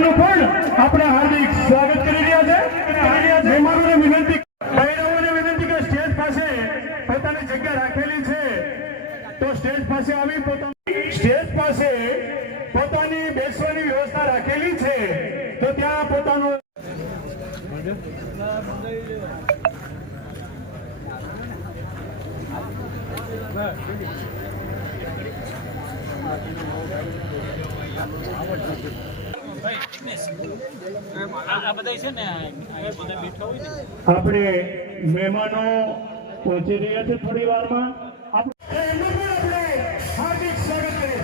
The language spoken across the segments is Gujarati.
આપણે હાર્દિક સ્વાગત કરી રહ્યા છે। મહેમાનોને વિનંતી કે સ્ટેજ પાસે પોતાની જગ્યા રાખેલી છે તો સ્ટેજ પાસે આવી પોતાની બેસવાની વ્યવસ્થા રાખેલી છે તો ત્યાં પોતાનું આપણે મહેમાનો પહોંચી રહ્યા છે થોડી વારમાં આપણે હાર્દિક સ્વાગત કરીએ।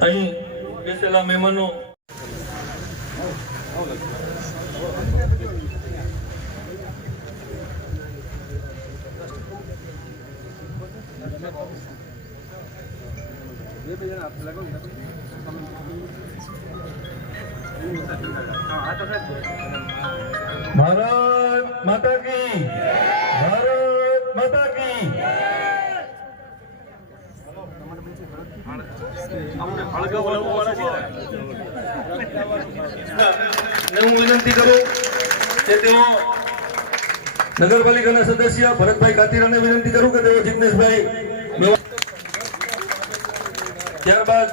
અહીં બેસેલા મહેમાનો ભારત માતા કી હું વિનંતી કરું કે તેઓ નગરપાલિકાના સદસ્ય ભરતભાઈ કાતીરાને વિનંતી કરું કે તેઓ જિગ્નેશભાઈ, ત્યારબાદ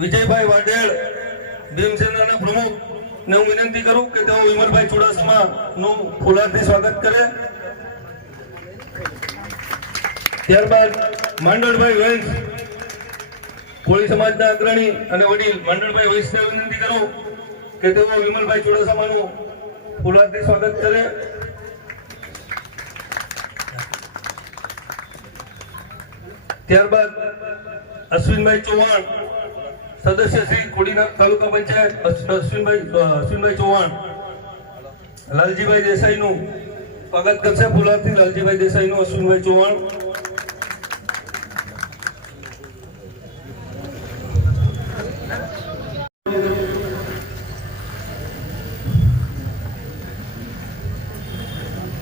વિજયભાઈ વાઢેર ભીમસેનાના પ્રમુખ ને હું વિનંતી કરું કે તેઓ વિમલભાઈ ચુડાસમા નું ફૂલહારથી સ્વાગત કરે। ત્યારબાદ માંડળભાઈ વંશ કોળી સમાજના અગ્રણી અને વડીલ માંડળભાઈ વંશને વિનંતી કરું કે તેઓ વિમલભાઈ ચુડાસમાનું ફૂલહારથી સ્વાગત કરે। ત્યારબાદ અશ્વિનભાઈ ચૌહાણ સદસ્ય શ્રી કોડીનાર તાલુકા પંચાયત અશ્વિનભાઈ ચૌહાણ લાલજીભાઈ દેસાઈનું સ્વાગત કરશે ફૂલહારથી। લાલજીભાઈ દેસાઈનું અશ્વિનભાઈ ચૌહાણ,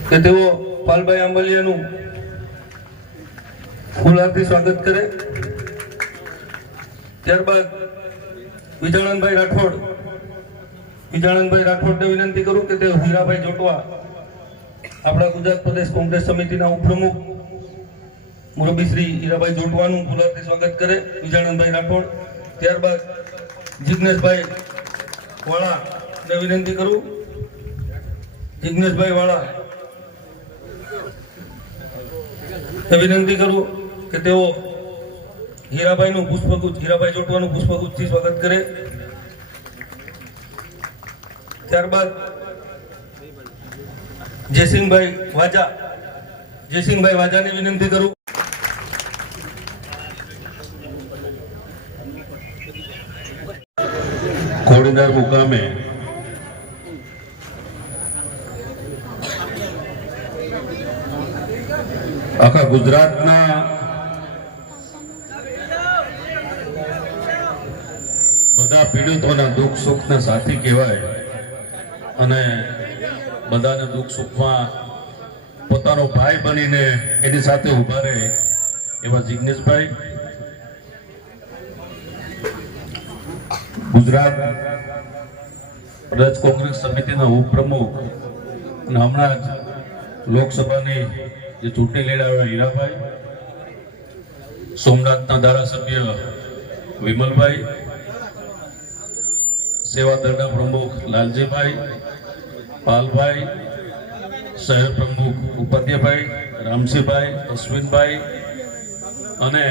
કે તેઓ પાલભાઈ આંબલિયાનું ફૂલહારથી સ્વાગત કરે। ત્યારબાદ વિજાણંદભાઈ રાઠોડને વિનંતી કરું કે તેઓ હીરાભાઈ જોટવા આપણા ગુજરાત પ્રદેશ કોંગ્રેસ સમિતિના ઉપપ્રમુખ મુરબ્બી શ્રી હીરાભાઈ જોટવાનું ફૂલહારથી સ્વાગત કરે વિજાણંદભાઈ રાઠોડ। ત્યારબાદ જિગ્નેશભાઈ વાળાને વિનંતી કરું વિનંતી કરું કે તેઓ હીરાભાઈ જોટવાનું પુષ્પગુચ્છથી સ્વાગત કરે। ત્યારબાદ જયસિંહભાઈ વાજાને વિનંતી કરું કોડીનાર મુકામે આખા ગુજરાતના બધા પીડિતોના દુઃખ સુખના સાથી કહેવાય અને બધાને દુઃખ સુખમાં પોતાનો ભાઈ બનીને એની સાથે ઉભા રહે એવા જિગ્નેશભાઈ ગુજરાત પ્રદેશ કોંગ્રેસ સમિતિના ઉપપ્રમુખ અને હમણાં જ લોકસભાની જે ચૂંટણી લડાવ્યા હીરાભાઈ, સોમનાથના ધારાસભ્ય વિમલભાઈ, સેવા દળના પ્રમુખ લાલજીભાઈ, પાલભાઈ, શહેર પ્રમુખ ઉપાધ્યાભાઈ, રામસિંહભાઈ, અશ્વિનભાઈ અને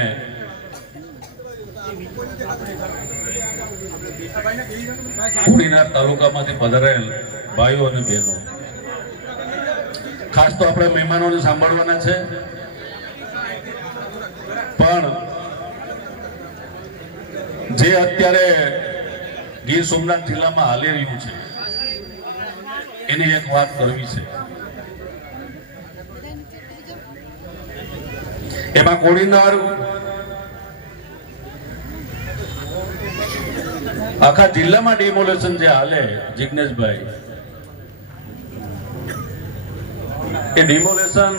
કોડીનાર તાલુકામાંથી પધારેલ ભાઈઓ અને બહેનો, ખાસ તો આપણે મહેમાનોને સાંભળવાના છે, પણ જે અત્યારે ગીર સોમનાથ જિલ્લામાં હાલી રહ્યું છે એની એક વાત કરવી છે એમાં કોડીનાર આખા જિલ્લામાં ડિમોલેશન જે હાલે જિગ્નેશભાઈ, એ ડિમોલેશન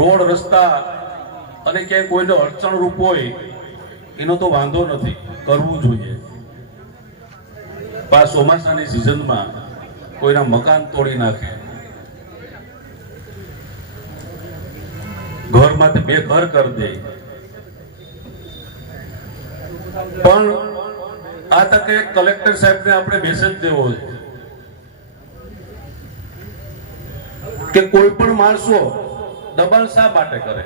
રોડ રસ્તા અને ક્યાંય કોઈને અડચણરૂપ હોય એનો તો વાંધો નથી, કરવું જોઈએ. આ ચોમાસાની સિઝનમાં કોઈના મકાન તોડી નાખે, ઘરમાંથી બે ઘર કરી દે, પણ આ તકે કલેક્ટર સાહેબને આપણે મેસેજ દેવો છે કે કોઈ પણ માણસો દબાણ શા માટે કરે.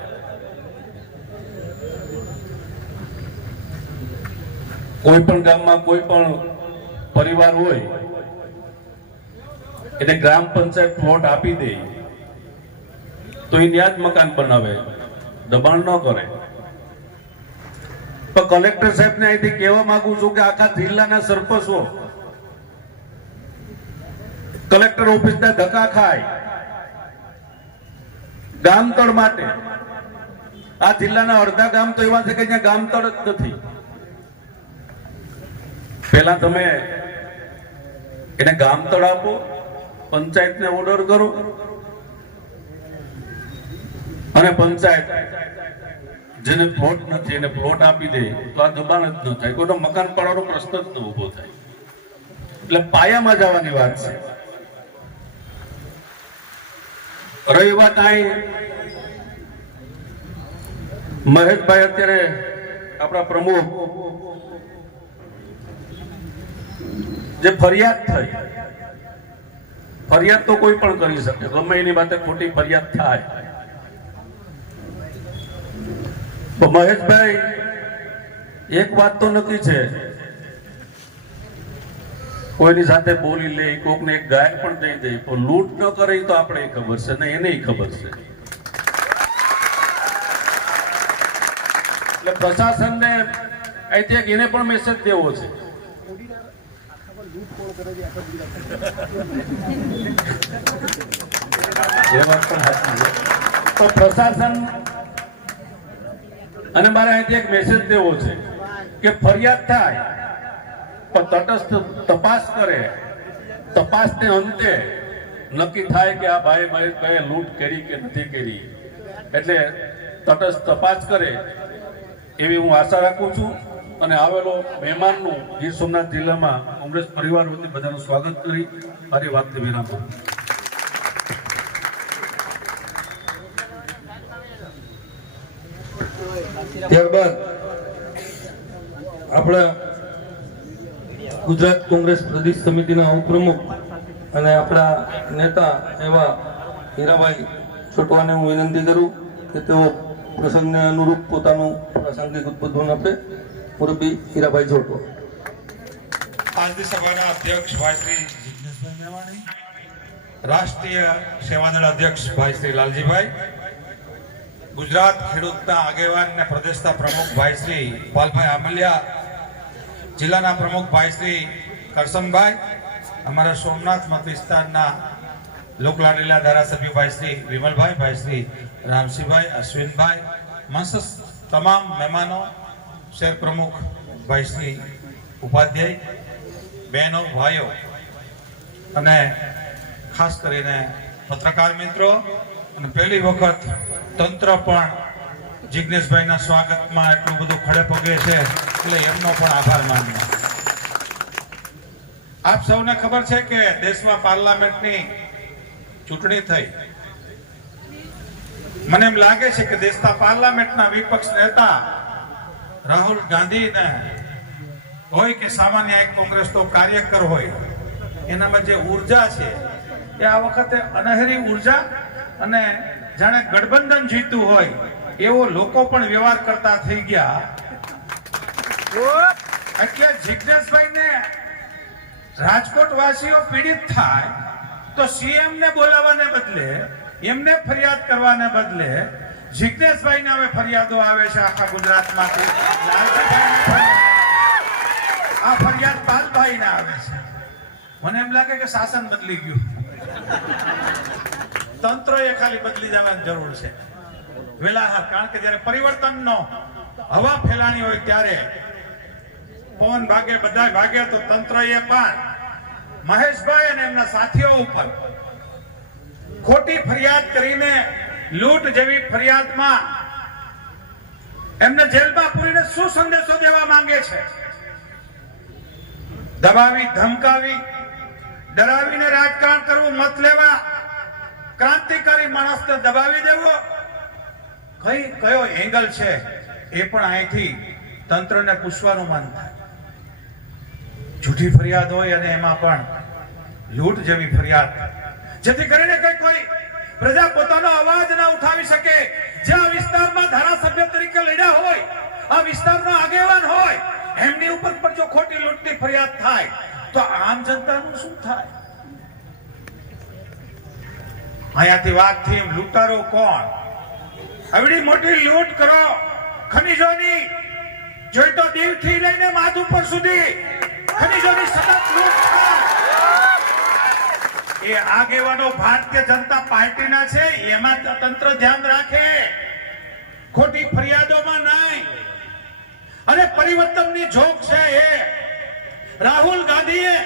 કોઈ પણ ગામમાં કોઈ પણ પરિવાર હોય એને ગ્રામ પંચાયત પ્લોટ આપી દે તો એ ત્યાં જ મકાન બનાવે, દબાણ ન કરે. પણ કલેક્ટર સાહેબને અહીંથી કહેવા માંગુ છું કે આખા જિલ્લાના સરપંચો કલેક્ટર ઓફિસના ધક્કા ખાય ગામતળ માટે. આ જિલ્લાના અડધા ગામ તો એવા છે કે જ્યાં ગામતળ જ નથી. પહેલા તમે એને ગામતળ આપો, પંચાયતને ઓર્ડર કરો અને પંચાયત જેને પ્લોટ નથી એને પ્લોટ આપી દે તો આ દબાણ જ ન થાય, કોઈનો મકાન પાડવાનો પ્રશ્ન જ ન ઉભો થાય. એટલે પાયામાં જવાની વાત છે. રહી વાત અહીં મહેશભાઈ અત્યારે આપણા પ્રમુખ જે ફરિયાદ થઈ, ફરિયાદ તો કોઈ પણ કરી શકે, ગમે એની વાતે ખોટી ફરિયાદ થાય. તો મહેશભાઈ એક વાત તો નક્કી છે, કોઈની સાથે બોલી લે, કોકને એક ગાય પણ દઈ દે, પણ લૂંટ ન કરે તો આપણે ખબર છે ને એને ખબર છે. એટલે પ્રશાસનને અહીંથી એને પણ મેસેજ દેવો છે. એ વાત પણ સાચી છે. તો પ્રશાસન અને મારે અહીંથી એક મેસેજ દેવો છે કે ફરિયાદ થાય પણ તટસ્થ તપાસ કરે, તપાસને અંતે નક્કી થાય કે આ ભાઈ કઈ લૂંટ કરી કે નથી કરી. એટલે તટસ્થ તપાસ કરે એવી હું આશા રાખું છું. અને આવેલો મહેમાનનું ગીર સોમનાથ જિલ્લામાં કોંગ્રેસ પરિવાર વતી બધાનું સ્વાગત કરી મારી વાતને વિરામ આપું. ત્યારબાદ આપણા ગુજરાત કોંગ્રેસ પ્રદેશ સમિતિના ઉપપ્રમુખ અને આપણા નેતા એવા હીરાભાઈ છોટવાને હું વિનંતી કરું કે તેઓ પ્રસંગને અનુરૂપ પોતાનું પ્રાસંગિક ઉદ્બોધન આપે. મુરબ્બી હીરાભાઈ જોટવા. આજની સભાના અધ્યક્ષ ભાઈ શ્રી જિગ્નેશભાઈ મેવાણી, રાષ્ટ્રીય સેવાદળ અધ્યક્ષ ભાઈ શ્રી લાલજીભાઈ, ગુજરાત ખેડૂતના આગેવાન અને પ્રદેશના પ્રમુખ ભાઈ શ્રી પાલભાઈ આમલિયા, જિલ્લાના પ્રમુખ ભાઈ શ્રી કરસનભાઈ, અમારા સોમનાથ મત વિસ્તારના લોકલાડીલા ધારાસભ્ય ભાઈ શ્રી વિમલભાઈ, ભાઈ શ્રી રામસિંહભાઈ, અશ્વિનભાઈ, મંચ તમામ મહેમાનો, શહેર પ્રમુખ ભાઈ શ્રી ઉપાધ્યાય, બહેનો ભાઈઓ અને ખાસ કરીને પત્રકાર મિત્રો, અને પહેલી વખત તંત્ર પણ જિગ્નેશભાઈના સ્વાગતમાં એટલું બધું ખડે પગે છે એટલે એમનો પણ આભાર માનીએ. આપ સૌને ખબર છે કે દેશમાં પાર્લામેન્ટની ચૂંટણી થઈ. મને એમ લાગે છે કે દેશના પાર્લામેન્ટના વિપક્ષ નેતા રાહુલ ગાંધીને હોય કે સામાન્ય એક કોંગ્રેસનો કાર્યકર હોય, એનામાં જે ઉર્જા છે એ આ વખતે અનહેરી ઉર્જા અને જાણે ગઠબંધન જીતું હોય એવો લોકો પણ વ્યવહાર કરતા થઈ ગયા. એટલે જિગ્નેશભાઈને રાજકોટ વાસીઓ પીડિત થાય તો સીએમ ને બોલાવવાને બદલે, એમને ફરિયાદ કરવાને બદલે જિગ્નેશભાઈને હવે ફરિયાદો આવે છે આખા ગુજરાતમાંથી. આ ફરિયાદ પાલભાઈને આવે છે. મને એમ લાગે કે શાસન બદલી ગયું, તંત્ર એ ખાલી બદલી જવાની જરૂર છે. વેલાહાર, કારણ કે જ્યારે પરિવર્તનનો હવા ફેલાણી હોય ત્યારે પવન ભાગે, બધા ભાગે, તો તંત્રએ પણ મહેશભાઈ અને એમના સાથીઓ ઉપર ખોટી ફરિયાદ કરીને લૂંટ જેવી ફરિયાદમાં એમને જેલમાં પૂરીને શું સંદેશો દેવા માંગે છે? દબાવી, ધમકાવી, ડરાવીને રાજકારણ કરવું, મત લેવા, ક્રાંતિકારી માણસને દબાવી દેવો, કયો એંગલ છે એ પણ અહીંથી તંત્રને પૂછવાનું મન થાય. જૂઠી ફરિયાદ હોય અને એમાં પણ લૂંટ જેવી ફરિયાદ, જેથી કરીને કોઈ પ્રજા પોતાનો અવાજ ના ઉઠાવી શકે. જે આ વિસ્તારમાં ધારાસભ્ય તરીકે લડ્યા હોય, આ વિસ્તારના આગેવાન હોય, એમની ઉપર પણ જો ખોટી લૂંટની ફરિયાદ થાય તો આમ જનતાનું શું થાય? અહીંયાથી વાત થઈ, લૂંટારો કોણ? આવડી મોટી લૂંટ કરો ખનીજોની, જોઈ તો દીવથી લઈને માધુપુર સુધી ખનીજોની સતત લૂંટ થાય. એ આગેવાનો ભારતીય જનતા પાર્ટીના છે, એમાં તંત્ર ધ્યાન રાખે, ખોટી ફરિયાદોમાં નહીં. અને પરિવર્તનની ઝોક છે એ રાહુલ ગાંધીએ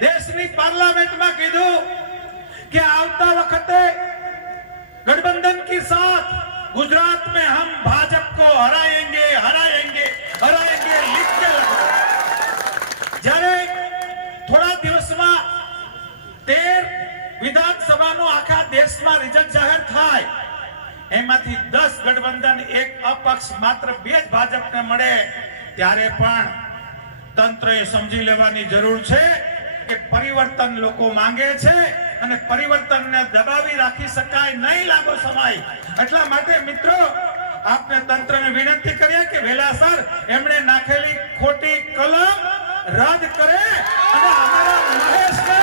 દેશની પાર્લામેન્ટમાં કીધું कि આવતા વખતે गठबंधन के साथ गुजरात में हम भाजपा को हराएंगे हराएंगे हराएंगे लिख के लगा. જ્યારે થોડા દિવસમાં 13 વિધાનસભાનો આખા દેશમાં રિઝલ્ટ જાહેર થાય, એમાંથી 10 ગઠબંધન, 1 અપક્ષ, માત્ર 2 જ ભાજપને મળે, ત્યારે પણ તંત્રએ સમજી લેવાની જરૂર છે કે પરિવર્તન લોકો માંગે છે અને પરિવર્તનને દબાવી રાખી શકાય નહીં લાંબો સમય. એટલા માટે મિત્રો, આપને તંત્રને વિનંતી કરીએ કે વહેલાસર એમણે નાખેલી ખોટી કલમ રદ કરે અને અમારા મહેશને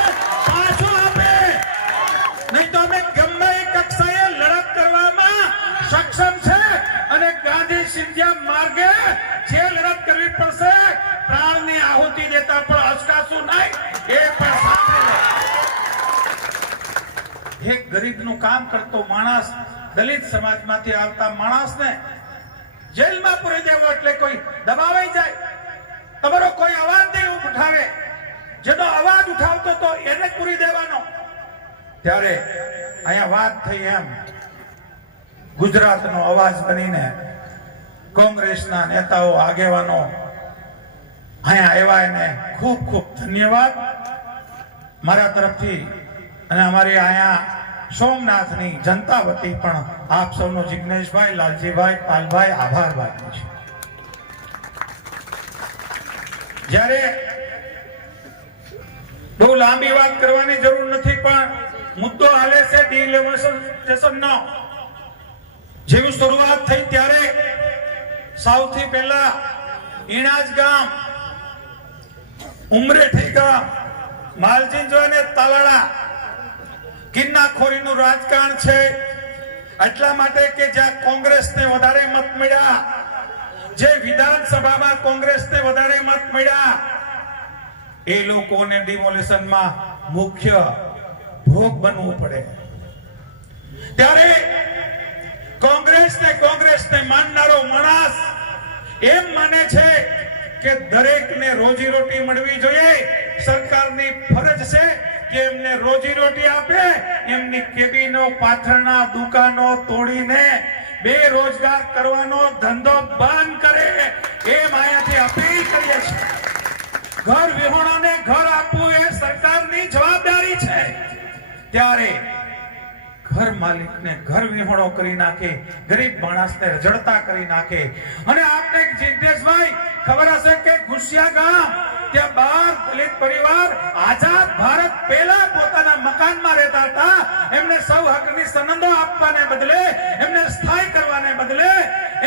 પાછો આપે. નહીં તો અમે ગમે એ કક્ષાએ લડત કરવામાં સક્ષમ છે અને ગાંધી સિંધિયા માર્ગે જે લડત કરવી પડશે, પ્રાણની આહુતિ દેતા પણ અચકાશું નહીં, એ પણ સાંભળી લો. એક ગરીબનું કામ કરતો માણસ, દલિત સમાજમાંથી આવતા માણસને જેલમાં પૂરી દેવો એટલે કોઈ દબાવાઈ જાય, તમારો કોઈ અવાજ નહીં ઉઠાવે, જેનો અવાજ ઉઠાવતો તો એને પૂરી દેવાનો. ત્યારે અહીંયા વાત થઈ એમ ગુજરાતનો અવાજ બનીને કોંગ્રેસના નેતાઓ, આગેવાનો અહીંયા આવ્યા, એને ખૂબ ખૂબ ધન્યવાદ મારા તરફથી અને અમારી અહીંયા સોમનાથની જનતા વતી પણ આપ સૌનો જિગ્નેશભાઈ, લાલજીભાઈ, પાલભાઈ આભાર માનું છું. જ્યારે બહુ લાંબી વાત કરવાની જરૂર નથી, પણ મુદ્દો હાલે છે ડિલિમિટેશનનો. જેવી શરૂઆત થઈ ત્યારે સૌથી પહેલા ઈણાજ ગામ, ઉમરેઠી ગામ, માલજીંજો અને તાલાળા કિન્નાખોરીનું રાજકારણ છે. એટલા માટે કે જ્યાં કોંગ્રેસને વધારે મત મળ્યા, જે વિધાનસભામાં કોંગ્રેસને વધારે મત મળ્યા, એ લોકોને ડિમોલિશનમાં મુખ્ય ભોગ બનવું પડે. ત્યારે કોંગ્રેસને માનનારો માણસ એમ માને છે કે દરેકને રોજી રોટી મળવી જોઈએ, સરકારની ફરજ છે કે એમને રોજી રોટી આપે, એમની કેબિનો, પાથરના દુકાનો તોડીને બેરોજગાર કરવાનો ધંધો બંધ કરે, એમ અહીંયાથી અપીલ કરીએ છીએ. ઘર વિહોણાને ઘર આપવું એ સરકારની જવાબદારી છે. ત્યારે ઘર માલિકને ઘર વિહોણો કરી નાખે, ગરીબ માણસને રજડતા કરી નાખે. અને આપને જિગ્નેશભાઈ ખબર હશે કે ઘુસિયા ગામ, ત્યાં 12 દલિત પરિવાર આઝાદ ભારત પહેલા પોતાના મકાનમાં રહેતા હતા. એમને સૌ હકની સનદો આપવાને બદલે, એમને સ્થાયી કરવાને બદલે,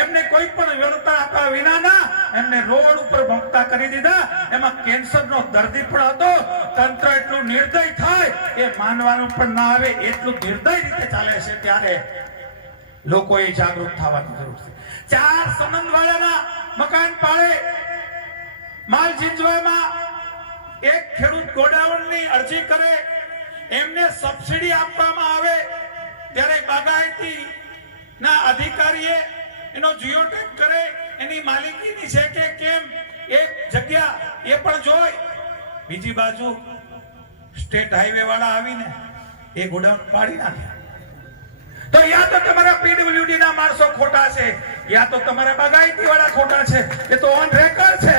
એમને કોઈ પણ વ્યવસ્થા આપ્યા વિનાના એમને રોડ ઉપર ભમતા કરી દીધા. એમાં કેન્સરનો દર્દી પણ હતો. તંત્ર એટલું નિર્દય થાય એ માનવાનું પણ ના આવે, એટલું નિર્દય રીતે ચાલે છે. ત્યારે લોકોએ જાગૃત થવાની જરૂર છે. 4 સંબંધવાળાના મકાન પાળે માલજીંજવામાં એક ખેડૂત ગોડાઉનની અરજી કરે, એમને સબસિડી આપવામાં આવે, ત્યારે બાગાયતી ના અધિકારી લઈએ, એનો જીઓટેગ કરે, એની માલિકીની છે કે કેમ એક જગ્યા એ પણ જોઈ. બીજી બાજુ સ્ટેટ હાઈવે વાળા આવીને એ ગોડાઉન પાડી નાખે. તો યા તો તમારા પીડબ્લ્યુડી ના માણસો ખોટા છે, યા તો તમારા બાગાયતી વાળા ખોટા છે. એ તો ઓન રેકોર્ડ છે.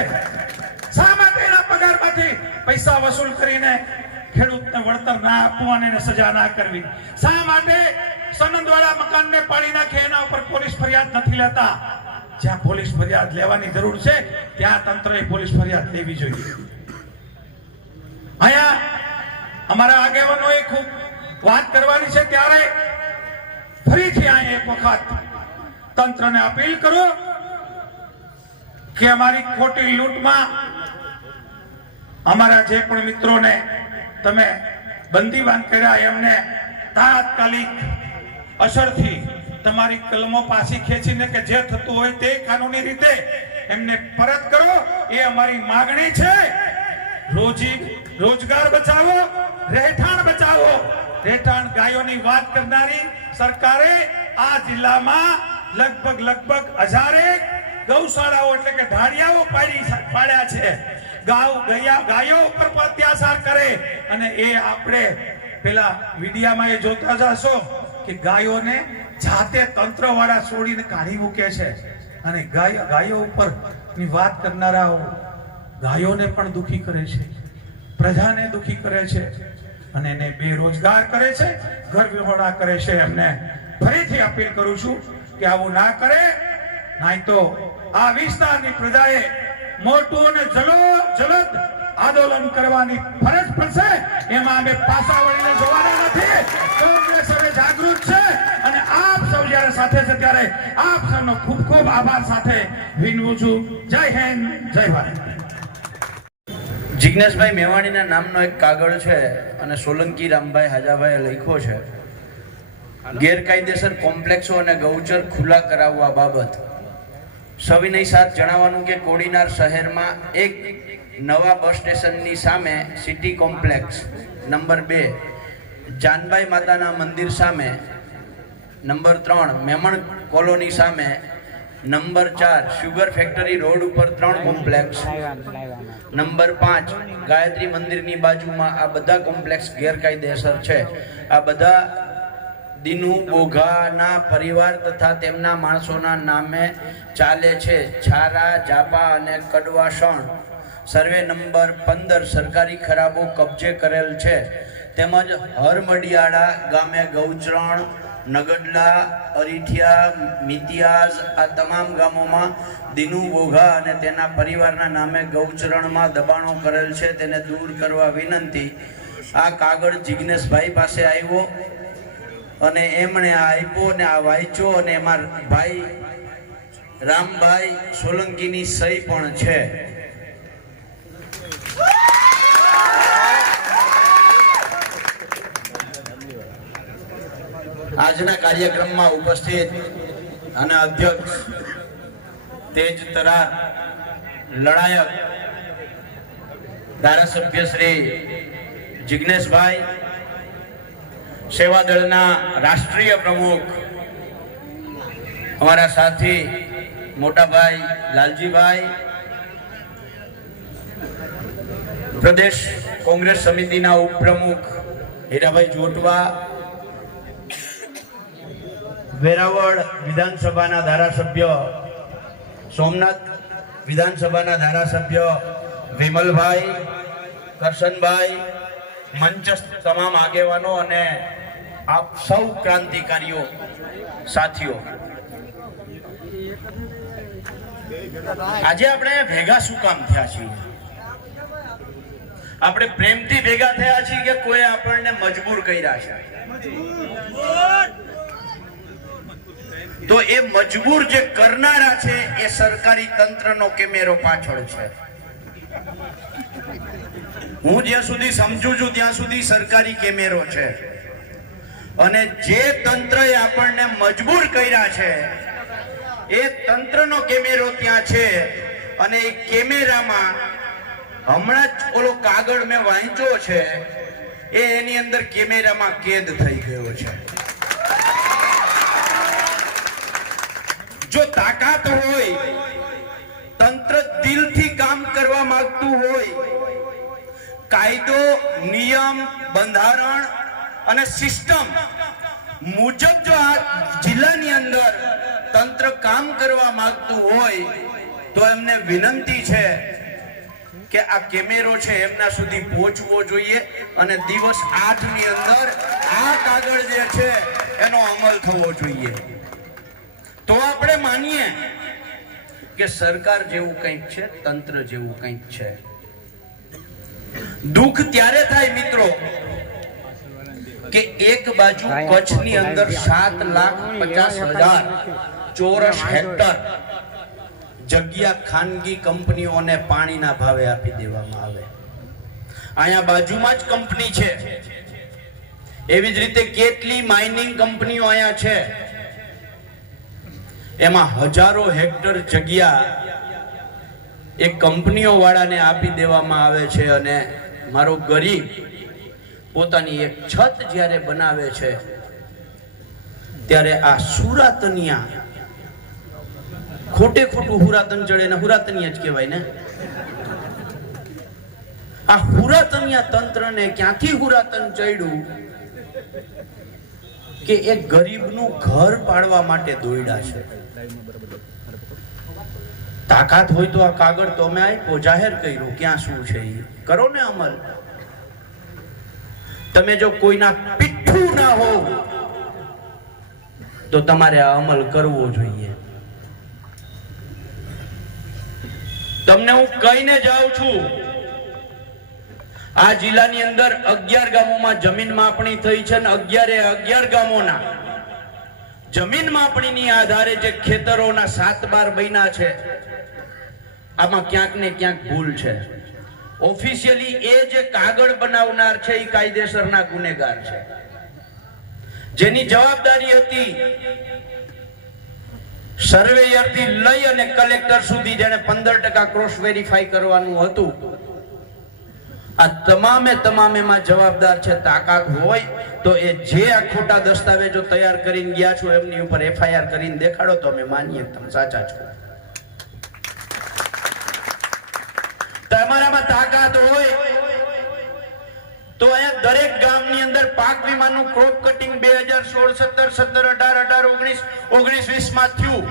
શા માટે એના પગારમાંથી પૈસા વસૂલ કરીને ખેડૂતને વળતર ના આપવું અને એને સજા ના કરવી? શા માટે સનંદવાળા મકાનને પાડી નાખે, એના ઉપર પોલીસ ફરિયાદ નથી લેતા? જ્યાં પોલીસ ફરિયાદ લેવાની જરૂર છે ત્યાં તંત્રએ પોલીસ ફરિયાદ લેવી જોઈએ. અહીંયા અમારા આગેવાનોએ ખૂબ વાત કરવાની છે, ત્યારે ફરીથી અહીં એક વખત તંત્રને અપીલ કરો કે અમારી ખોટી લૂંટમાં અમારા જે પણ મિત્રોને તમે બંદીવાન કર્યા એમને તાત્કાલિક અસરથી તમારી કલમો પાછી ખેંચીને કે જે થતું હોય તે કાનૂની રીતે એમને પરત કરો. એ અમારી માંગણી છે. રોજગાર બચાવો, રહેઠાણ બચાવો. રહેઠાણ ગાયોની વાત કરનારી સરકારે આ જિલ્લામાં લગભગ 1000 ગૌશાળાઓ એટલે કે ઢાળિયાઓ પાડ્યા છે. ગાયો ઉપર પણ અત્યાચાર કરે, અને એ આપણે પેલા મીડિયામાં એ જોતા જશો કે ગાયોને જાતે તંત્ર વાળા છોડીને કાઢી મૂકે છે. અને ગાયો ઉપર ની વાત કરનારાઓ ગાયોને પણ દુખી કરે છે, પ્રજાને દુખી કરે છે, અને એને બેરોજગાર કરે છે, ઘર વિહોણા કરે છે. એમને ફરીથી અપીલ કરું છું કે આવું ના કરે, નહીં તો આ વિસ્તારની પ્રજાએ મોટું અને જલદ આંદોલન કરવાની ફરજ પડશે. એમાં અમે પાછા વળીને જોવાના નથી. કોંગ્રેસ હવે જાગૃત છે, અને આપ સૌ જ્યારે સાથે છે ત્યારે આપ સૌનો ખૂબ ખૂબ આભાર સાથે વિનવું છું. જય હિન્દ, જય ભારત. જિજ્ઞેશભાઈ મેવાણીના નામનો એક કાગળ છે, અને સોલંકી રામભાઈ હાજાભાઈએ લખ્યો છે. ગેરકાયદેસર કોમ્પ્લેક્સો અને ગૌચર ખુલ્લા કરાવવા બાબત સવિનય સાથ જણાવવાનું કે કોડીનાર શહેરમાં એક નવા બસ સ્ટેશનની સામે સિટી કોમ્પ્લેક્સ, નંબર 2 જાનબાઈ માતાના મંદિર સામે, નંબર 3 મેમણ કોલોની સામે, નંબર 4 શુગર ફેક્ટરી રોડ ઉપર 3 કોમ્પ્લેક્સ, નંબર 5 ગાયત્રી મંદિરની બાજુમાં. આ બધા કોમ્પ્લેક્સ ગેરકાયદેસર છે. આ બધા દિનુ બોઘાના પરિવાર તથા તેમના માણસોના નામે ચાલે છે. છારા, જાપા અને કડવાસણ સર્વે નંબર 15 સરકારી ખરાબો કબજે કરેલ છે. તેમજ હરમડિયાળા ગામે ગૌચરણ, નગડલા, અરીઠિયા, મિતિયાઝ આ તમામ ગામોમાં દિનુ બોઘા અને તેના પરિવારના નામે ગૌચરણમાં દબાણો કરેલ છે. તેને દૂર કરવા વિનંતી. આ કાગળ જિજ્ઞેશભાઈ પાસે આવ્યો, અને એમણે આ આપ્યો અને આ વાંચ્યો, અને એમાં ભાઈ રામભાઈ સોલંકીની સહી પણ છે. આજના કાર્યક્રમમાં ઉપસ્થિત અને અધ્યક્ષ તેજ તરાર લડાયક ધારાસભ્ય શ્રી જિજ્ઞેશભાઈ, સેવાદળના રાષ્ટ્રીય પ્રમુખ અમારા સાથી મોટાભાઈ લાલજીભાઈ, પ્રદેશ કોંગ્રેસ સમિતિના ઉપપ્રમુખ હીરાભાઈ જોટવા, વેરાવળ વિધાનસભાના ધારાસભ્ય સોમનાથ વિધાનસભાના ધારાસભ્ય વિમલભાઈ, કરશનભાઈ, મંચસ્થ તમામ આગેવાનો અને આપ સૌ ક્રાંતિકારીઓ સાથીઓ, આજે આપણે ભેગા શું કામ થયા છીએ? આપણે પ્રેમથી ભેગા થયા છીએ કે કોઈ આપણને મજબૂર કર્યા છે? તો એ મજબૂર જે કરનારા છે એ સરકારી તંત્રનો કેમેરો પાછળ છે. હું જ્યાં સુધી સમજુ છું ત્યાં સુધી સરકારી કેમેરો છે, અને જે તંત્રએ આપણને મજબૂર કર્યા છે એ તંત્રનો કેમેરો ત્યાં છે. અને એ કેમેરામાં હમણાં જ ઓલો કાગળ મેં વાંચ્યો છે, એની અંદર કેમેરામાં કેદ થઈ ગયો છે. જો તાકાત હોય, તંત્ર દિલથી કામ કરવા માંગતું હોય, કાયદો, નિયમ, બંધારણ અને સિસ્ટમ મુજબ જો આ જિલ્લાની અંદર તંત્ર કામ કરવા માંગતું હોય તો એમને વિનંતી છે કે આ કેમેરો છે એમના સુધી પહોંચવો જોઈએ અને દિવસ 8 ની અંદર આ કાગળ જે છે એનો અમલ થવો જોઈએ. તો આપણે માનીએ કે સરકાર જેવું કંઈક છે, તંત્ર જેવું કંઈક છે. દુઃખ ત્યારે થાય મિત્રો કે એક બાજુ કચ્છની અંદર 7,50,000 ચોરસ હેક્ટર જગ્યા ખાનગી કંપનીઓને પાણીના ભાવે આપી દેવામાં આવે. અહીંયા બાજુમાં જ કંપની છે. એવી જ રીતે કેટલી માઇનિંગ કંપનીઓ અહીંયા છે, એમાં હજારો હેક્ટર જગ્યા એ કંપનીઓ વાળાને આપી દેવામાં આવે છે અને મારો ગરીબ પોતાની એક છત જ્યારે બનાવે છે ત્યારે આ સુરાતનિયા, ખોટે ખોટું હુરાતન ચડે ને હુરાતનિયા જ કહેવાય ને, આ હુરાતનિયા તંત્રને ક્યાંથી હુરાતન ચડ્યું કે એક ગરીબનું ઘર પાડવા માટે દોડ્યા છે. તાકાત હોય તો આ કાગળ તો અમે આપ્યો, જાહેર કર્યું, ક્યાં શું છે એ કરો ને અમલ. તમે જો કોઈના પીઠું ના હો તો તમારે આ અમલ કરવો જોઈએ. તમને હું કહીને જાઉં છું, આ જિલ્લાની અંદર 11 ગામોમાં જમીન માપણી થઈ છે અને 11 ગામોના જમીન માપણીની આધારે જે ખેતરોના 7/12 બન્યા છે, આમાં ક્યાંક ને ક્યાંક ભૂલ છે. ઓફિશિયલી એ જે કાગળ બનાવનાર છે એ કાયદેસરના ગુનેગાર છે. જેની જવાબદારી હતી સર્વેયર થી લઈ અને કલેક્ટર સુધી જેને 15% ક્રોસ વેરીફાઈ કરવાનું હતું, આ તમામેમાં જવાબદાર છે. તાકાત હોય તો એ જે આ ખોટા દસ્તાવેજો તૈયાર કરીને ગયા છો એમની ઉપર FIR કરીને દેખાડો તો અમે માનીએ તમે સાચા છો. તમારામાં તાકાત હોય તો અહીંયા દરેક ગામની અંદર પાક વીમાનું ક્રોપ કટિંગ 2016, 17, 17, 18, 19, 20 માં થયું.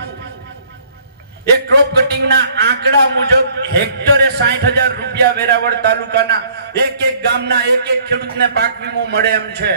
એક ક્રોપ કટિંગના આંકડા મુજબ હેક્ટરે 60,000 રૂપિયા વેરાવળ તાલુકાના એક ગામના એક ખેડૂતને પાક વીમો મળે એમ છે.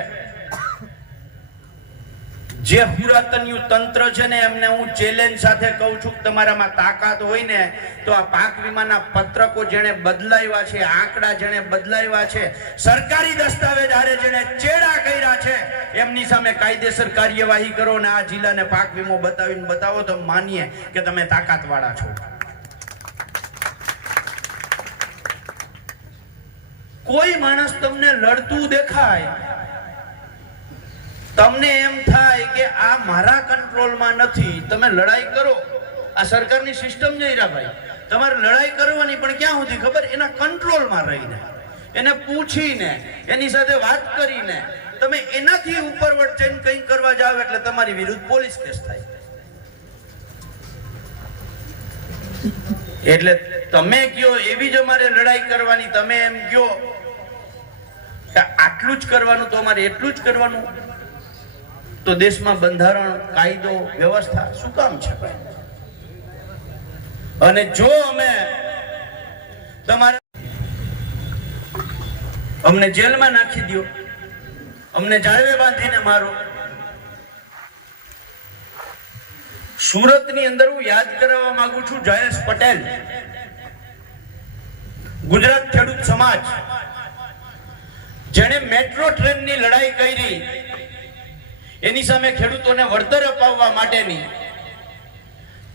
જે પુરાતનયું તંત્ર છે ને એમને હું ચેલેન્જ સાથે કહું છું કે તમારામાં તાકાત હોય ને તો આ પાક વીમાના પત્રકો જેણે બદલાવ્યા છે, આંકડા જેણે બદલાવ્યા છે, સરકારી દસ્તાવેજ હારે જેણે ચેડા કર્યા છે, એમની સામે કાયદેસર કાર્યવાહી કરો અને આ જિલ્લાને પાક વીમો બતાવીને બતાવો તો માનીએ કે તમે તાકાત વાળા છો. કોઈ માણસ તમને લડતું દેખાય, તમને એમ થાય કે આ મારા કંટ્રોલમાં નથી, તમે લડાઈ કરો. આ સરકારની સિસ્ટમ છે હીરાભાઈ, તમારે લડાઈ કરવાની પણ ક્યાં સુધી ખબર, એના કંટ્રોલમાં રહીને, એને પૂછીને, એની સાથે વાત કરીને તમે એનાથી ઉપરવટ જઈને કંઈ કરવા જાવ એટલે તમારી વિરુદ્ધ પોલીસ કેસ થાય. એટલે તમે કયો એવી જ અમારે લડાઈ કરવાની, તમે એમ કયો કે આટલું જ કરવાનું તો અમારે એટલું જ કરવાનું, તો દેશમાં બંધારણ, કાયદો, વ્યવસ્થા શું કામ છે ભાઈ? અને જો અમે તમારે અમને જેલમાં નાખી દો, અમને જાળવે બાંધીને મારો. સુરતની અંદર હું યાદ કરાવવા માંગુ છું, જયેશ પટેલ, ગુજરાત ખેડૂત સમાજ, જેણે મેટ્રો ટ્રેનની લડાઈ કરી, એની સામે ખેડૂતોને વળતર અપાવવા માટેની,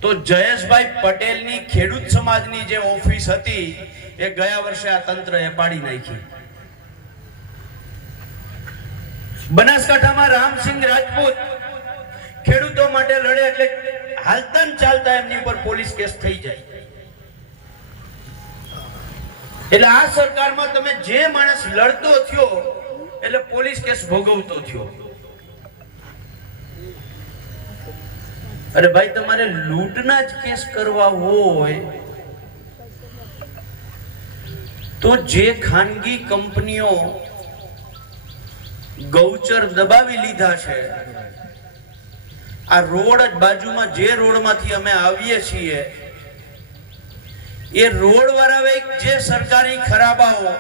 તો જયેશભાઈ પટેલની ખેડૂત સમાજની જે ઓફિસ હતી એ ગયા વર્ષે આ તંત્રએ પાડી નાખી. બનાસકાંઠામાં રામસિંહ રાજપૂત ખેડૂતો માટે લડે એટલે હાલતા ચાલતા એમની ઉપર પોલીસ કેસ થઈ જાય. એટલે આ સરકારમાં તમે જે માણસ લડતો થયો એટલે પોલીસ કેસ ભોગવતો થયો. અરે ભાઈ, તમારે લૂંટના જ કેસ કરવા હોય તો જે ખાનગી કંપનીઓ ગૌચર દબાવી લીધા છે, આ રોડ જ બાજુમાં જે રોડમાંથી અમે આવીએ છીએ એ રોડ વાળાએ જે સરકારી ખરાબાઓ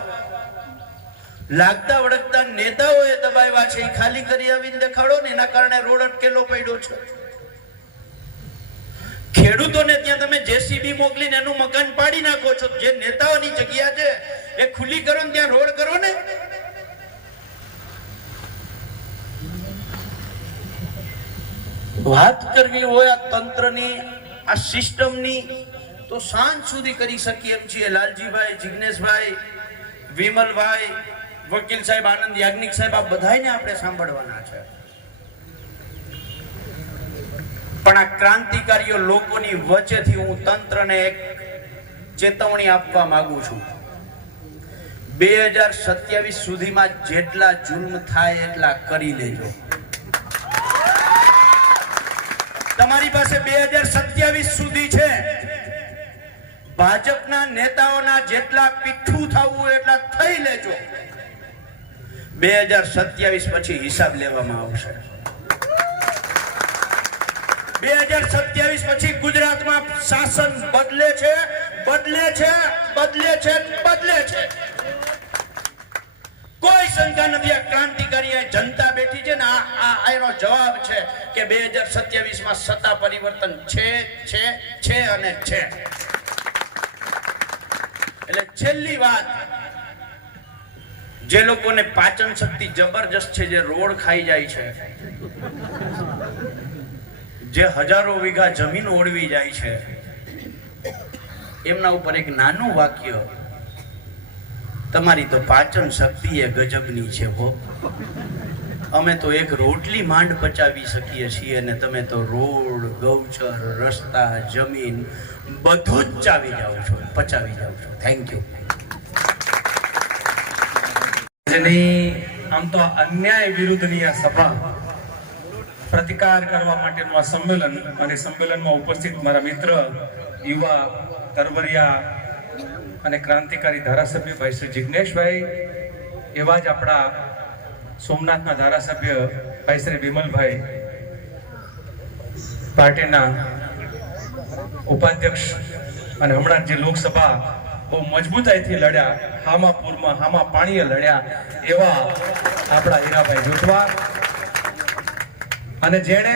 લાગતા વળગતા નેતાઓએ દબાવ્યા છે એ ખાલી કરી આવીને દેખાડો ને. એના કારણે રોડ અટકેલો પડ્યો છે. ખેડૂતોને ત્યાં તમે જેસીબી મોકલીને એનું મકાન પાડી નાખો છો. જે નેતાઓની જગ્યા છે એ ખુલ્લી કરો ને ત્યાં રોડ કરો ને. વાત કરવી હોય આ તંત્રની, આ સિસ્ટમની, તો સાંજ સુધી કરી શકીએ એમ છીએ. લાલજીભાઈ, જિગ્નેશભાઈ, વિમલભાઈ, વકીલ સાહેબ, આનંદ યાજ્ઞિક સાહેબ, આ બધાને આપણે સાંભળવાના છે. પણ આ ક્રાંતિકારીઓ લોકોની વચ્ચેથી હું તંત્રને એક ચેતવણી આપવા માંગુ છું. 2027 સુધીમાં જેટલા જુલ્મ થાય એટલા કરી લેજો. તમારી પાસે 2027 સુધી છે. ભાજપના નેતાઓના જેટલા પીઠું થવું એટલા થઈ લેજો. 2027 પછી હિસાબ લેવામાં આવશે. 2027 પછી ગુજરાતમાં શાસન બદલે છે, બદલે છે, બદલે છે, બદલે છે. કોઈ શંકા નથી. આ ક્રાંતિકારી જનતા બેઠી છે ને, આ એનો જવાબ છે કે 2027 માં સત્તા પરિવર્તન છે અને છે. એટલે છેલ્લી વાત, જે લોકોને પાચન શક્તિ જબરજસ્ત છે, જે રોડ ખાઈ જાય છે, જે હજારો વીઘા જમીન ઓળવી જાય છે, એમના ઉપર એક નાનું વાક્ય, તમારી તો પાચન શક્તિ એ ગજબની છે હો. અમે તો એક રોટલી માંડ પચાવી શકીએ છીએ અને તમે તો રોડ, ગૌચર, રસ્તા, જમીન બધું જ પચાવી જાઓ છો. Thank you. આમ તો અન્યાય વિરુદ્ધની આ સભા, પ્રતિકાર કરવા માટેનું આ સંમેલન, અને સંમેલનમાં ઉપસ્થિત મારા મિત્ર, યુવા, તરવરિયા અને ક્રાંતિકારી ધારાસભ્ય ભાઈ શ્રી જિગ્નેશભાઈ, એવા જ આપણા સોમનાથના ધારાસભ્ય ભાઈ શ્રી વિમલભાઈ, પાર્ટીના ઉપાધ્યક્ષ, અને હમણાં જે લોકસભા બહુ મજબૂતાઈથી લડ્યા, હામા પૂરમાં હામા પાણીએ લડ્યા એવા આપણા હીરાભાઈ જોટવા, અને જેણે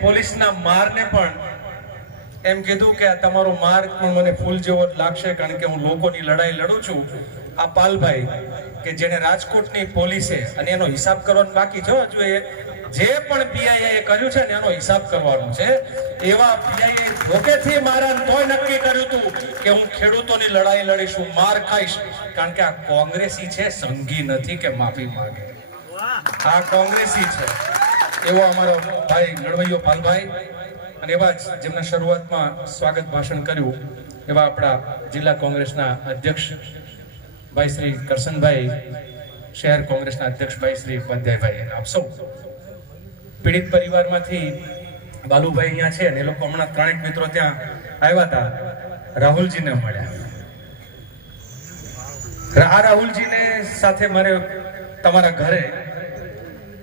પોલીસના મારને પણ એમ કીધું કે આ તમારો માર પણ મને ફૂલ જેવો લાગશે કારણ કે હું લોકોની લડાઈ લડું છું. આ પાલભાઈ કે જેણે રાજકોટની પોલીસે, અને એનો હિસાબ કરવાનો બાકી છે હજુ, જે પણ પીઆઈએ કર્યું છે ને એનો હિસાબ કરવાનો છે. એવા પીઆઈએ ધોકેથી મારા તોય નક્કી કર્યું હતું કે હું ખેડૂતોની લડાઈ લડીશ, હું માર ખાઈશ, કારણ કે આ કોંગ્રેસી છે, સંઘી નથી કે માફી માંગે. આ કોંગ્રેસી છે. એવો અમારો ભાઈ લડવૈયો પાલભાઈ, અને એવા જ જેમના શરૂઆતમાં સ્વાગત ભાષણ કર્યું એવા આપણા જિલ્લા કોંગ્રેસના અધ્યક્ષ ભાઈ શ્રી કરશનભાઈ, શહેર કોંગ્રેસના અધ્યક્ષ ભાઈ શ્રી ઉપાધ્યાયભાઈ, આપ સૌ પીડિત પરિવારમાંથી બાલુભાઈ અહીંયા છે, અને એ લોકો હમણાં ત્રણેક મિત્રો ત્યાં આવ્યા હતા, રાહુલજીને મળ્યા. આ રાહુલજીને સાથે મારે તમારા ઘરે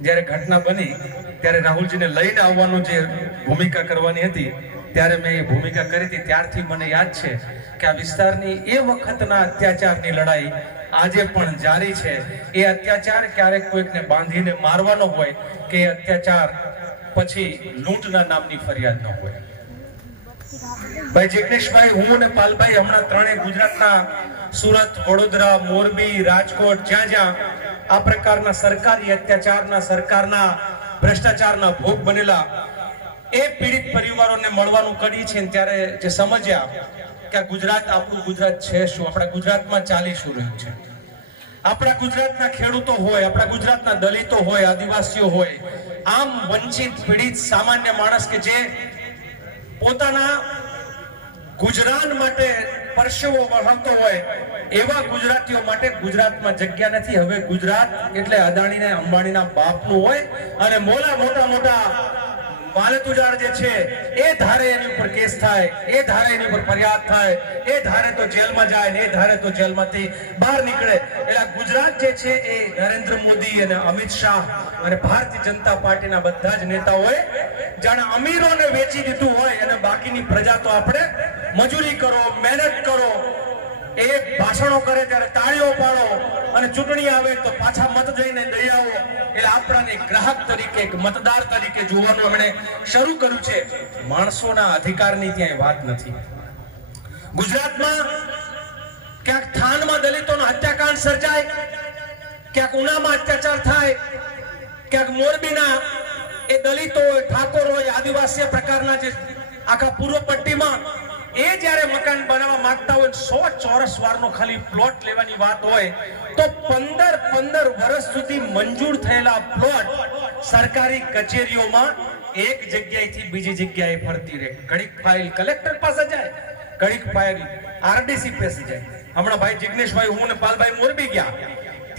જ્યારે ઘટના બની ત્યારે રાહુલજીને લઈને આવવાનું જે ભૂમિકા કરવાની હતી ત્યારે મેં એ ભૂમિકા કરી હતી. ત્યારથી મને યાદ છે કે આ વિસ્તારની એ વખતના અત્યાચારની લડાઈ આજે પણ જારી છે. એ અત્યાચાર ક્યારેક કોઈકને બાંધીને મારવાનો હોય કે અત્યાચાર પછી લૂંટના નામની ફરિયાદ ન હોય. ભાઈ જિગ્નેશભાઈ, હું અને પાલભાઈ હમણાં ત્રણેય ગુજરાતના સુરત, વડોદરા, મોરબી, રાજકોટ, જ્યાં જ્યાં આ પ્રકારના સરકારી અત્યાચારના, સરકારના ભ્રષ્ટાચારના ભોગ બનેલા એ પીડિત પરિવારોને મળવાનું કરી છે, ત્યારે જે સમજ્યા કે ગુજરાત, આપણું ગુજરાત છે શું, આપણા ગુજરાતમાં ચાલી શું રહ્યું છે. આપણા ગુજરાતના ખેડૂતો હોય, આપણા ગુજરાતના દલિતો હોય, આદિવાસીઓ હોય, આમ વંચિત, પીડિત સામાન્ય માણસ કે જે પોતાના ગુજરાન માટે પરસેવો વહાવતો હોય, એવા ગુજરાતીઓ માટે ગુજરાતમાં જગ્યા નથી. હવે ગુજરાત એટલે અદાણીને અંબાણીના બાપનું હોય, અને મોટા મોટા વાલતુજાર જે છે એ ધારે એની ઉપર કેસ થાય, એ ધારે એની ઉપર ફરિયાદ થાય, એ ધારે તો જેલમાં જાય ને એ ધારે તો જેલમાંથી બહાર નીકળે. એટલે ગુજરાત જે છે એ નરેન્દ્ર મોદી અને અમિત શાહ અને ભારતીય જનતા પાર્ટીના બધા જ નેતાઓએ જાણે અમીરોને વેચી દીધું હોય અને બાકીની પ્રજા તો આપણે મજૂરી કરો, મહેનત કરો, એ ભાષણો કરે ત્યારે તાળીઓ પાડો અને ચૂંટણી આવે તો પાછા મત જઈને દઈ આવો. એટલે આપણને ગ્રાહક તરીકે, એક મતદાર તરીકે જોવાનું એમણે શરૂ કર્યું છે. માણસોના અધિકારની ત્યાં વાત નથી. ગુજરાતમાં ક્યાંક થાનમાં દલિતોનો હત્યાકાંડ સર્જાય, ક્યાંક ઉનામાં અત્યાચાર થાય, ક્યાંક મોરબીના એ દલિતો હોય, ઠાકોર હોય, આદિવાસી પ્રકારના જે આખા પૂર્વ પટ્ટીમાં એ જ્યારે મકાન બનાવવા માંગતા હોય, 100 ચોરસ વારનો ખાલી પ્લોટ લેવાની વાત હોય તો 15 વર્ષ સુધી મંજૂર થયેલા પ્લોટ સરકારી કચેરીઓમાં એક જગ્યાએથી બીજી જગ્યાએ ફરતી રહે. ઘડીક ફાઇલ કલેક્ટર પાસે જાય, ઘડીક ફાઇલ આરડીસી પાસે જાય. હમણાં ભાઈ જિગ્નેશભાઈ, હું ને પાલભાઈ મોરબી ગયા,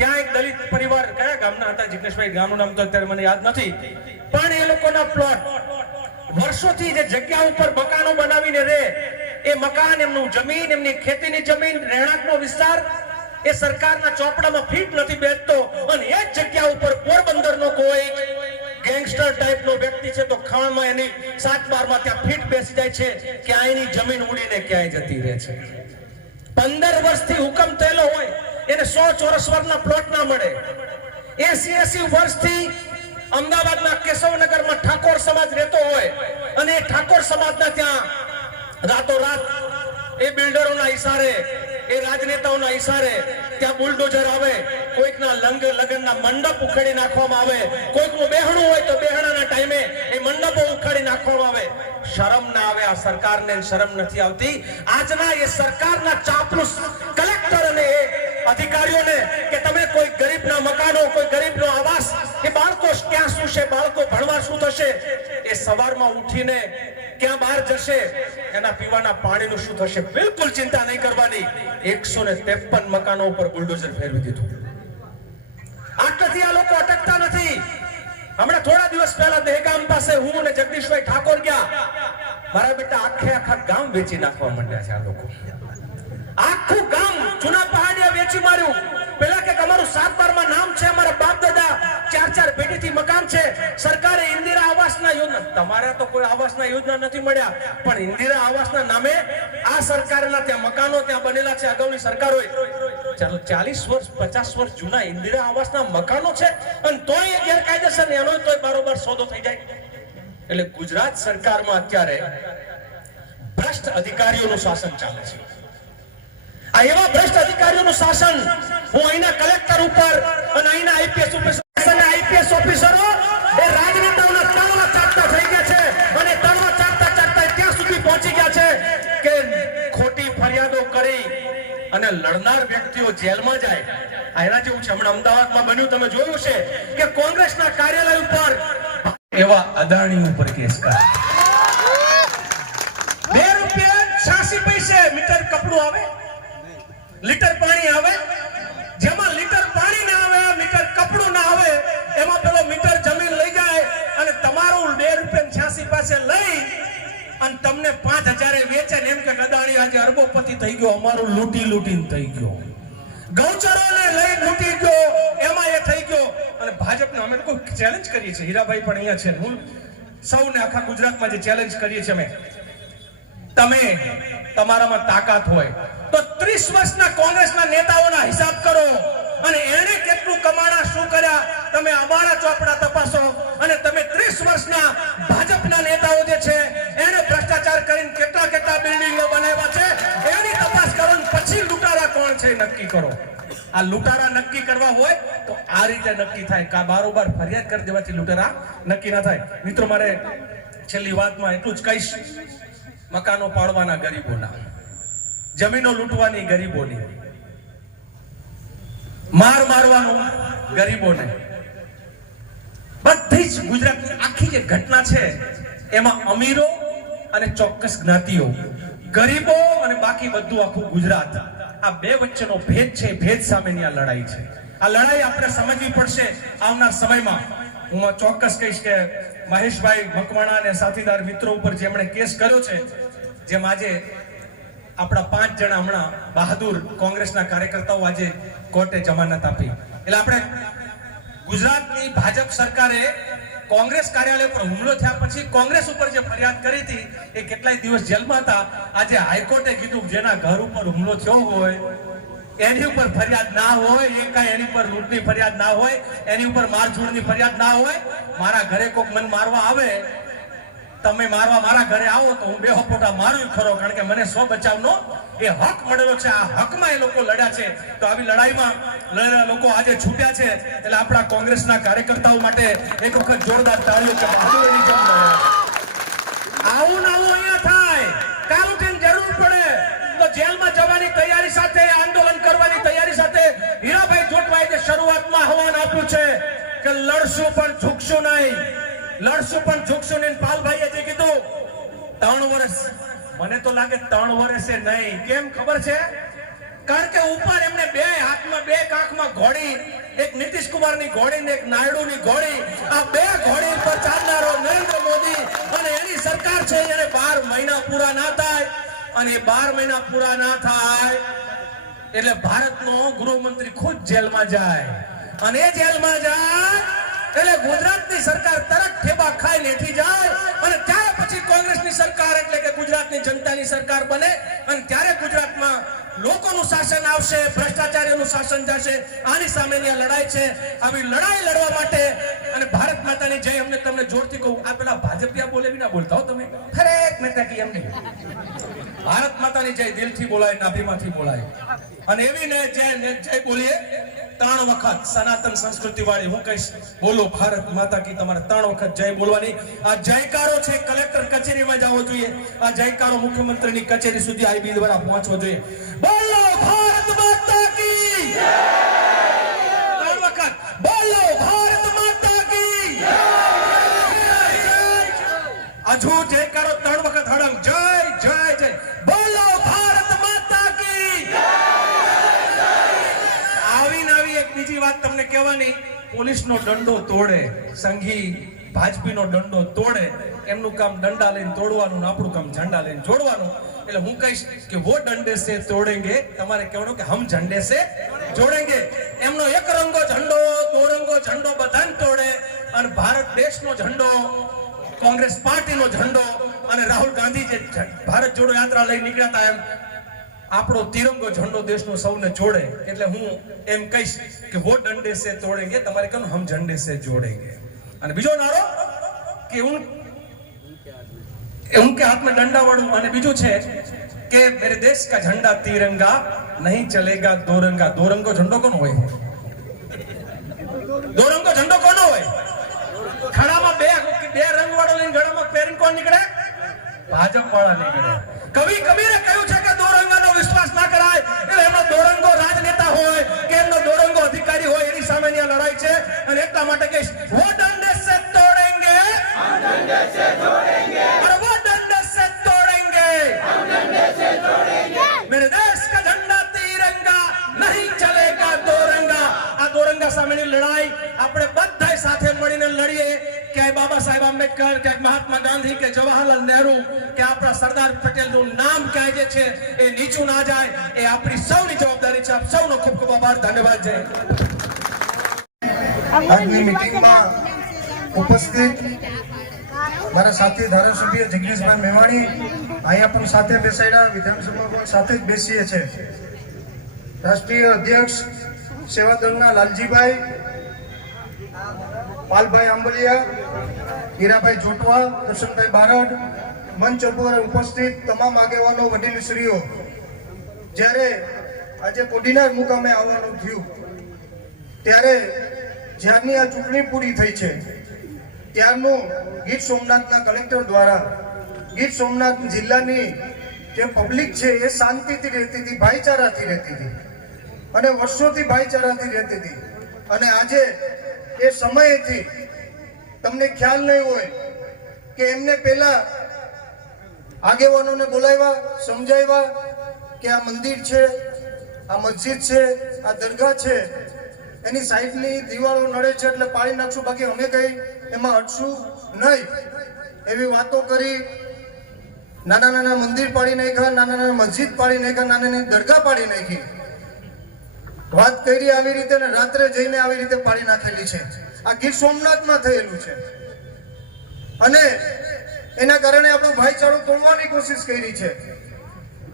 ત્યાં એક દલિત પરિવાર, કયા ગામના હતા જિગ્નેશભાઈ, ગામનું નામ તો અત્યારે મને યાદ નથી, પણ એ લોકોના પ્લોટ વર્ષોથી જે જગ્યા ઉપર મકાનો બનાવીને રહે, એ મકાન, એમનું જમીન, એમની ખેતીની જમીન, રહેણાંકનો વિસ્તાર એ સરકારના ચોપડામાં ફીટ નથી બેસતો. અને એ જ જગ્યા ઉપર પોરબંદરનો કોઈ ગેંગસ્ટર ટાઈપનો વ્યક્તિ છે તો ખાણમાં એની 7-12માં ત્યાં ફીટ બેસી જાય છે, ક્યાંયની જમીન ઉડીને ક્યાંય જતી રહે છે. 15 વર્ષથી હુકમ થયેલો હોય એને 100 ચોરસ વર્ષના પ્લોટ ના મળે. 80 વર્ષથી અમદાવાદના કેશવનગરમાં ઠાકોર સમાજ રહેતો હોય અને એ ઠાકોર સમાજના ત્યાં રાતોરાત એ બિલ્ડરોના ઈશારે, એ રાજનેતાઓના ઈશારે ત્યાં બુલડોઝર આવે, કોઈકના લગ્નના મંડપ ઉખાડી નાખવામાં આવે, કોઈકનું બેહણું હોય તો બેહણાના ટાઈમે એ મંડપો ઉખાડી નાખવામાં આવે. શરમ ના આવે આ સરકારને? શરમ નથી આવતી આજના એ સરકારના ચાપલુસ કલેક્ટર અને એ અધિકારીઓને કે તમે કોઈ ગરીબના મકાનો, કોઈ ગરીબનો આવાસ, એ બાળકો ક્યાં શું છે, બાળકો ભણવા શું થશે, એ સવારમાં ઉઠીને ક્યાં બહાર જશે, એના પીવાના પાણીનું શું થશે, બિલકુલ ચિંતા નહીં કરવાની. 153 મકાનો ઉપર બુલડોઝર ફેરવી દીધું. આટલાથી આ લોકો અટકતા નથી. હમણાં થોડા દિવસ પહેલા દહેગામ પાસે હું અને જગદીશભાઈ ઠાકોર ગયા. મારા બેટા આખા ગામ વેચી નાખવા માંડ્યા છે આ લોકો. આખું ગામ જૂના પહાડિયા વેચી માર્યું. પેલા કે અમારું 7-12માં નામ છે, અમારા બાપ દાદા 4 પેઢીથી મકાન છે. સરકારે ઇન્દિરા આવાસના યોજના, તમારે તો કોઈ આવાસના યોજના નથી મળ્યા, પણ ઇન્દિરા આવાસના નામે આ સરકારના ત્યાં મકાનો ત્યાં બનેલા છે અગાઉની સરકારોએ. ચાલો 40 વર્ષ 50 વર્ષ જૂના ઇન્દિરા આવાસના મકાનો છે અને તોય એ ગેરકાયદેસર, એનો તોય બારોબાર સોદો થઈ જાય. એટલે ગુજરાત સરકારમાં અત્યારે ભ્રષ્ટ અધિકારીઓનું શાસન ચાલે છે. આ એવા ભ્રષ્ટ અધિકારીઓનું શાસન હું અહીંના કલેક્ટર ઉપર અને અહીંના આઈપીએસ ઓફિસરો એ રાજનેતાઓના તળવા ચાટતા થઈ ગયા છે અને તળવા ચાટતા ત્યાં સુધી પહોંચી ગયા છે કે ખોટી ફરિયાદો કરી અને લડનાર વ્યક્તિઓ જેલમાં જાય. એના જેવું છે. હમણાં અમદાવાદમાં બન્યું, તમે જોયું છે કે કોંગ્રેસના કાર્યાલય ઉપર એવા અદાણી ઉપર કેસ કરે. ₹2.86 મીટર કપડું આવે, લીટર પાણી આવે, જેમાં લીટર પાણી ના આવે, મીટર કપડું ના આવે, એમાં પેલો મીટર જમીન લઈ જાય અને તમારું ₹2.86 પાસે લઈ અને તમને 5000 વેચે ને એમ કે અદાણી આજે અરબોપતિ થઈ ગયો, અમારું લૂંટીને થઈ ગયો, ગૌચરોને લઈ લૂંટી ગયો, એમાં એ થઈ ગયો. અને ભાજપને અમે લોકો ચેલેન્જ કરીએ છીએ, હીરાભાઈ પણ અહીંયા છે, હું સૌને આખા ગુજરાતમાં જે ચેલેન્જ કરીએ છીએ અમે, તમે તમારામાં તાકાત હોય તો 30 વર્ષના કોંગ્રેસના નેતાઓના હિસાબ કરો અને એને કેટલું કમાણા, શું કર્યા, તમે અમારા ચોપડા તપાસો. અને તમે 30 વર્ષના ભાજપના નેતાઓ જે છે એને ભ્રષ્ટાચાર કરીને કેટલા બિલ્ડિંગો બનાવ્યા છે એની તપાસ કરો. પછી લૂંટારા કોણ છે નક્કી કરો. આ લૂંટારા નક્કી કરવા હોય તો આ રીતે નક્કી થાય. કા બારોબાર ફરિયાદ કરી દેવાથી લૂંટારા નક્કી ના થાય. મિત્રો, મારે છેલ્લી વાતમાં એટલું જ કહીશ, મકાનો પાડવાના ગરીબોના, જમીનો લૂંટવાની ગરીબોની, મારવાનું ગરીબોને, બધી જ ગુજરાતની આખી જે ઘટના છે એમાં અમીરો અને ચોક્કસ જ્ઞાતિઓ, ગરીબો અને બાકી બધું આખું ગુજરાત, આ બે વચ્ચેનો ભેદ છે. ભેદ સામેની આ લડાઈ છે. આ લડાઈ આપણે સમજવી પડશે આવનાર સમયમાં. હું ચોક્કસ કહીશ કે મહેશભાઈ મકવાણા અને સાથીદાર મિત્રો ઉપર જેમણે કેસ કર્યો છે, જેમ આજે આપણા 5 જણા હમણાં બહાદુર કોંગ્રેસના કાર્યકર્તાઓ આજે કોર્ટે જમાનત આપી. એટલે આપણે ગુજરાતની ભાજપ સરકારે કોંગ્રેસ કાર્યાલય પર હુમલો થયા પછી કોંગ્રેસ ઉપર જે ફરિયાદ કરી હતી એ કેટલાય દિવસ જેલમાં હતા. આજે હાઈકોર્ટે કીધું જેના ઘર ઉપર હુમલો થયો હોય એની ઉપર ફરિયાદ ના હોય, એ કાંઈ એની ઉપર લૂંટની ફરિયાદ ના હોય, એની ઉપર મારઝૂડની ફરિયાદ ના હોય. મારા ઘરે કોઈક મને મારવા આવે, તમે મારવા મારા ઘરે આવો તો હું બે હપોટા મારું ખરો, કારણ કે મને સ્વ બચાવનો એ હક મળેલો છે. આ હકમાં એ લોકો લડ્યા છે. તો આવી લડાઈમાં લડેલા લોકો આજે છૂટ્યા છે. એટલે આપણા કોંગ્રેસના કાર્યકર્તાઓ માટે એક વખત જોરદાર તાળીઓ કે બહાદુરીની જેમ લડ્યા. આવું ને આવું અહીંયા થાય, કાલ ઉઠીને જરૂર પડે તો જેલમાં જવાની તૈયારી સાથે, આંદોલન કરવાની તૈયારી સાથે હીરાભાઈ જોટવાએ જે શરૂઆતમાં આહવાન આપ્યું છે કે લડશું પણ ઝૂકશું નહીં, લડશું પણ ઝૂકશું નહીં. પાલભાઈએ જે કીધું 3 વર્ષ, મને તો લાગે 3 વર્ષે નહીં. કેમ ખબર છે? કારણ કે ઉપર એમને 2 હાથમાં 2 કાખમાં ઘોડી, એક નીતિશ કુમારની ઘોડી ને એક નાયડુની ઘોડી, આ 2 ઘોડી પર ચાલનારો નરેન્દ્ર મોદી અને એની સરકાર છે. એને 12 મહિના પૂરા ના થાય, અને 12 મહિના પૂરા ના થાય એટલે ભારતનો ગૃહમંત્રી ખુદ જેલમાં જાય, અને એ જેલમાં જાય એટલે ગુજરાતની સરકાર તરત ઠેબા ખાઈ લેઠી જાય, અને ત્યારે પછી કોંગ્રેસની સરકાર એટલે કે ગુજરાતની જનતાની સરકાર બને, અને ત્યારે ગુજરાતમાં લોકોનું શાસન આવશે, ભ્રષ્ટાચારીઓનું શાસન જશે. આની સામેની આ લડાઈ છે. આવી લડાઈ લડવા માટે અને ભારત માતાની જય. અમને તમને જોરથી કહું, આ પેલા ભાજપિયા બોલે બી ના બોલતા હો તમે, ખરેખ મહેતા કી એમ નહીં. ભારત માતાની જય દિલથી બોલાય, નાભીમાંથી બોલાય, અને એવી ને જય બોલીએ 3 વખત સનાતન સંસ્કૃતિ વાળી. હું કહીશ બોલો ભારત માતા કી, તમારે 3 વખત જય બોલવાની. આ જયકારો છે કલેક્ટર કચેરીમાં જવો જોઈએ, આ જયકારો મુખ્યમંત્રીની કચેરી સુધી આઈબી દ્વારા પહોંચવો જોઈએ. બોલો ભારત માતા કી જય! 3 વખત બોલો ભારત માતા કી જય! હજુ જયકારો 3 વખત હડંગ જય જય જય. બોલો ભારત માતા કી જય! એક બીજી વાત તમને કહેવાની, પોલીસનો દંડો તોડે, સંઘી ભાજપીનો દંડો તોડે, એમનું કામ દંડા લઈને તોડવાનું, આપણું કામ ઝંડા લઈને જોડવાનું. એટલે હું કહીશ કે વો ડંડે સે તોડેંગે, તમારે કહેવાનું કે હમ ઝંડે સે જોડેંગે. એમનો એક રંગો ઝંડો, 2 રંગો ઝંડો બધાને તોડે, અને ભારત દેશનો ઝંડો, કોંગ્રેસ પાર્ટીનો ઝંડો, અને રાહુલ ગાંધી જે ભારત જોડો યાત્રા લઈને નીકળ્યા હતા, એમ આપણો તિરંગો ઝંડો દેશનો સૌને જોડે. એટલે હું એમ કહીશ કે વો ડંડે સે તોડેંગે, તમારે કહું હમ ઝંડે સે જોડેંગે. અને બીજો નારો કે उनके हाथ में डंडा वाળું, અને બીજું છે કે मेरे देश का झंडा तिरंगा नहीं चलेगा दोरंगा. दोरंगो झंडो કોનો હોય? दोरंगो झंडो કોનો હોય? ખડામાં બે રંગ વાળો લઈને ગળામાં પહેરીને કોણ નીકળે? ભાજપ વાળા નીકળે. કવિ કબીરે કહ્યું છે કે દોરંગાનો વિશ્વાસ ના કરાય. એટલે એમનો દોરંગો રાજનેતા હોય કે એમનો દોરંગો અધિકારી હોય, એની સામેની આ લડાઈ છે. અને એટલા માટે કહીશ વો ડંડે સે તોડેંગે, હમ ડંડે સે જોડેંગે, અરે વો ડંડે સે તોડેંગે, હમ ડંડે સે જોડેંગે. મેરે દેશ કા ઝંડા તિરંગા નહીં ચલેગા દોરંગા. આ દોરંગા સામેની લડાઈ આપણે બધા સાથે મળીને લડીએ. ક્યાંય બાબા સાહેબ આંબેડકર, ક્યાંક મહાત્મા ગાંધી, કે જવાહરલાલ નહેરુ, કે આપણા સરદાર પટેલનું નામ ક્યાંય જે છે એ નીચું ના જાય, એ આપણી સૌની જવાબદારી છે. આપ સૌનો ખૂબ ખૂબ આભાર, ધન્યવાદ. જય. આજની મીટિંગમાં ઉપસ્થિત મારા સાથી ધારાસભ્ય જિગ્નેશભાઈ મેવાણી અહીંયા પણ સાથે બેસાડ્યા, વિધાનસભામાં પણ સાથે જ બેસીએ છે. રાષ્ટ્રીય અધ્યક્ષ સેવાદળના લાલજીભાઈ, પાલભાઈ આંબલિયા, હીરાભાઈ જોટવા, દર્શનભાઈ બારડ, મંચ ઉપર ઉપસ્થિત તમામ આગેવાનો, વડીલશ્રીઓ, જ્યારે આજે કોડીનાર મુકામે આવવાનું થયું ત્યારે જ્યારની આ ચૂંટણી પૂરી થઈ છે ત્યારનું ગીર સોમનાથના કલેક્ટર દ્વારા ગીર સોમનાથ જિલ્લાની જે પબ્લિક છે એ શાંતિથી રહેતી હતી, ભાઈચારાથી રહેતી હતી, અને વર્ષોથી ભાઈચારાથી રહેતી હતી. અને આજે એ સમયથી તમને ખ્યાલ નહીં હોય કે એમને પહેલા આગેવાનોને બોલાવ્યા, સમજાવ્યા કે આ મંદિર છે, આ મસ્જિદ છે, આ દરગાહ છે, એની સાઈડની દિવાળો નડે છે એટલે પાડી નાખશું, બાકી અમે કઈ એમાં હટશું નહીં એવી વાતો કરી, નાના નાના મંદિર પાડી નાખ્યા, નાના નાના મસ્જિદ પાડી નાખ્યા, નાની નાની દરગાહ પાડી નાખી, વાત કરી આવી રીતે ને રાત્રે જઈને આવી રીતે પાડી નાખેલી છે. આ ગીર સોમનાથમાં થયેલું છે અને એના કારણે આપણું ભાઈચારો તોડવાની કોશિશ કરી છે.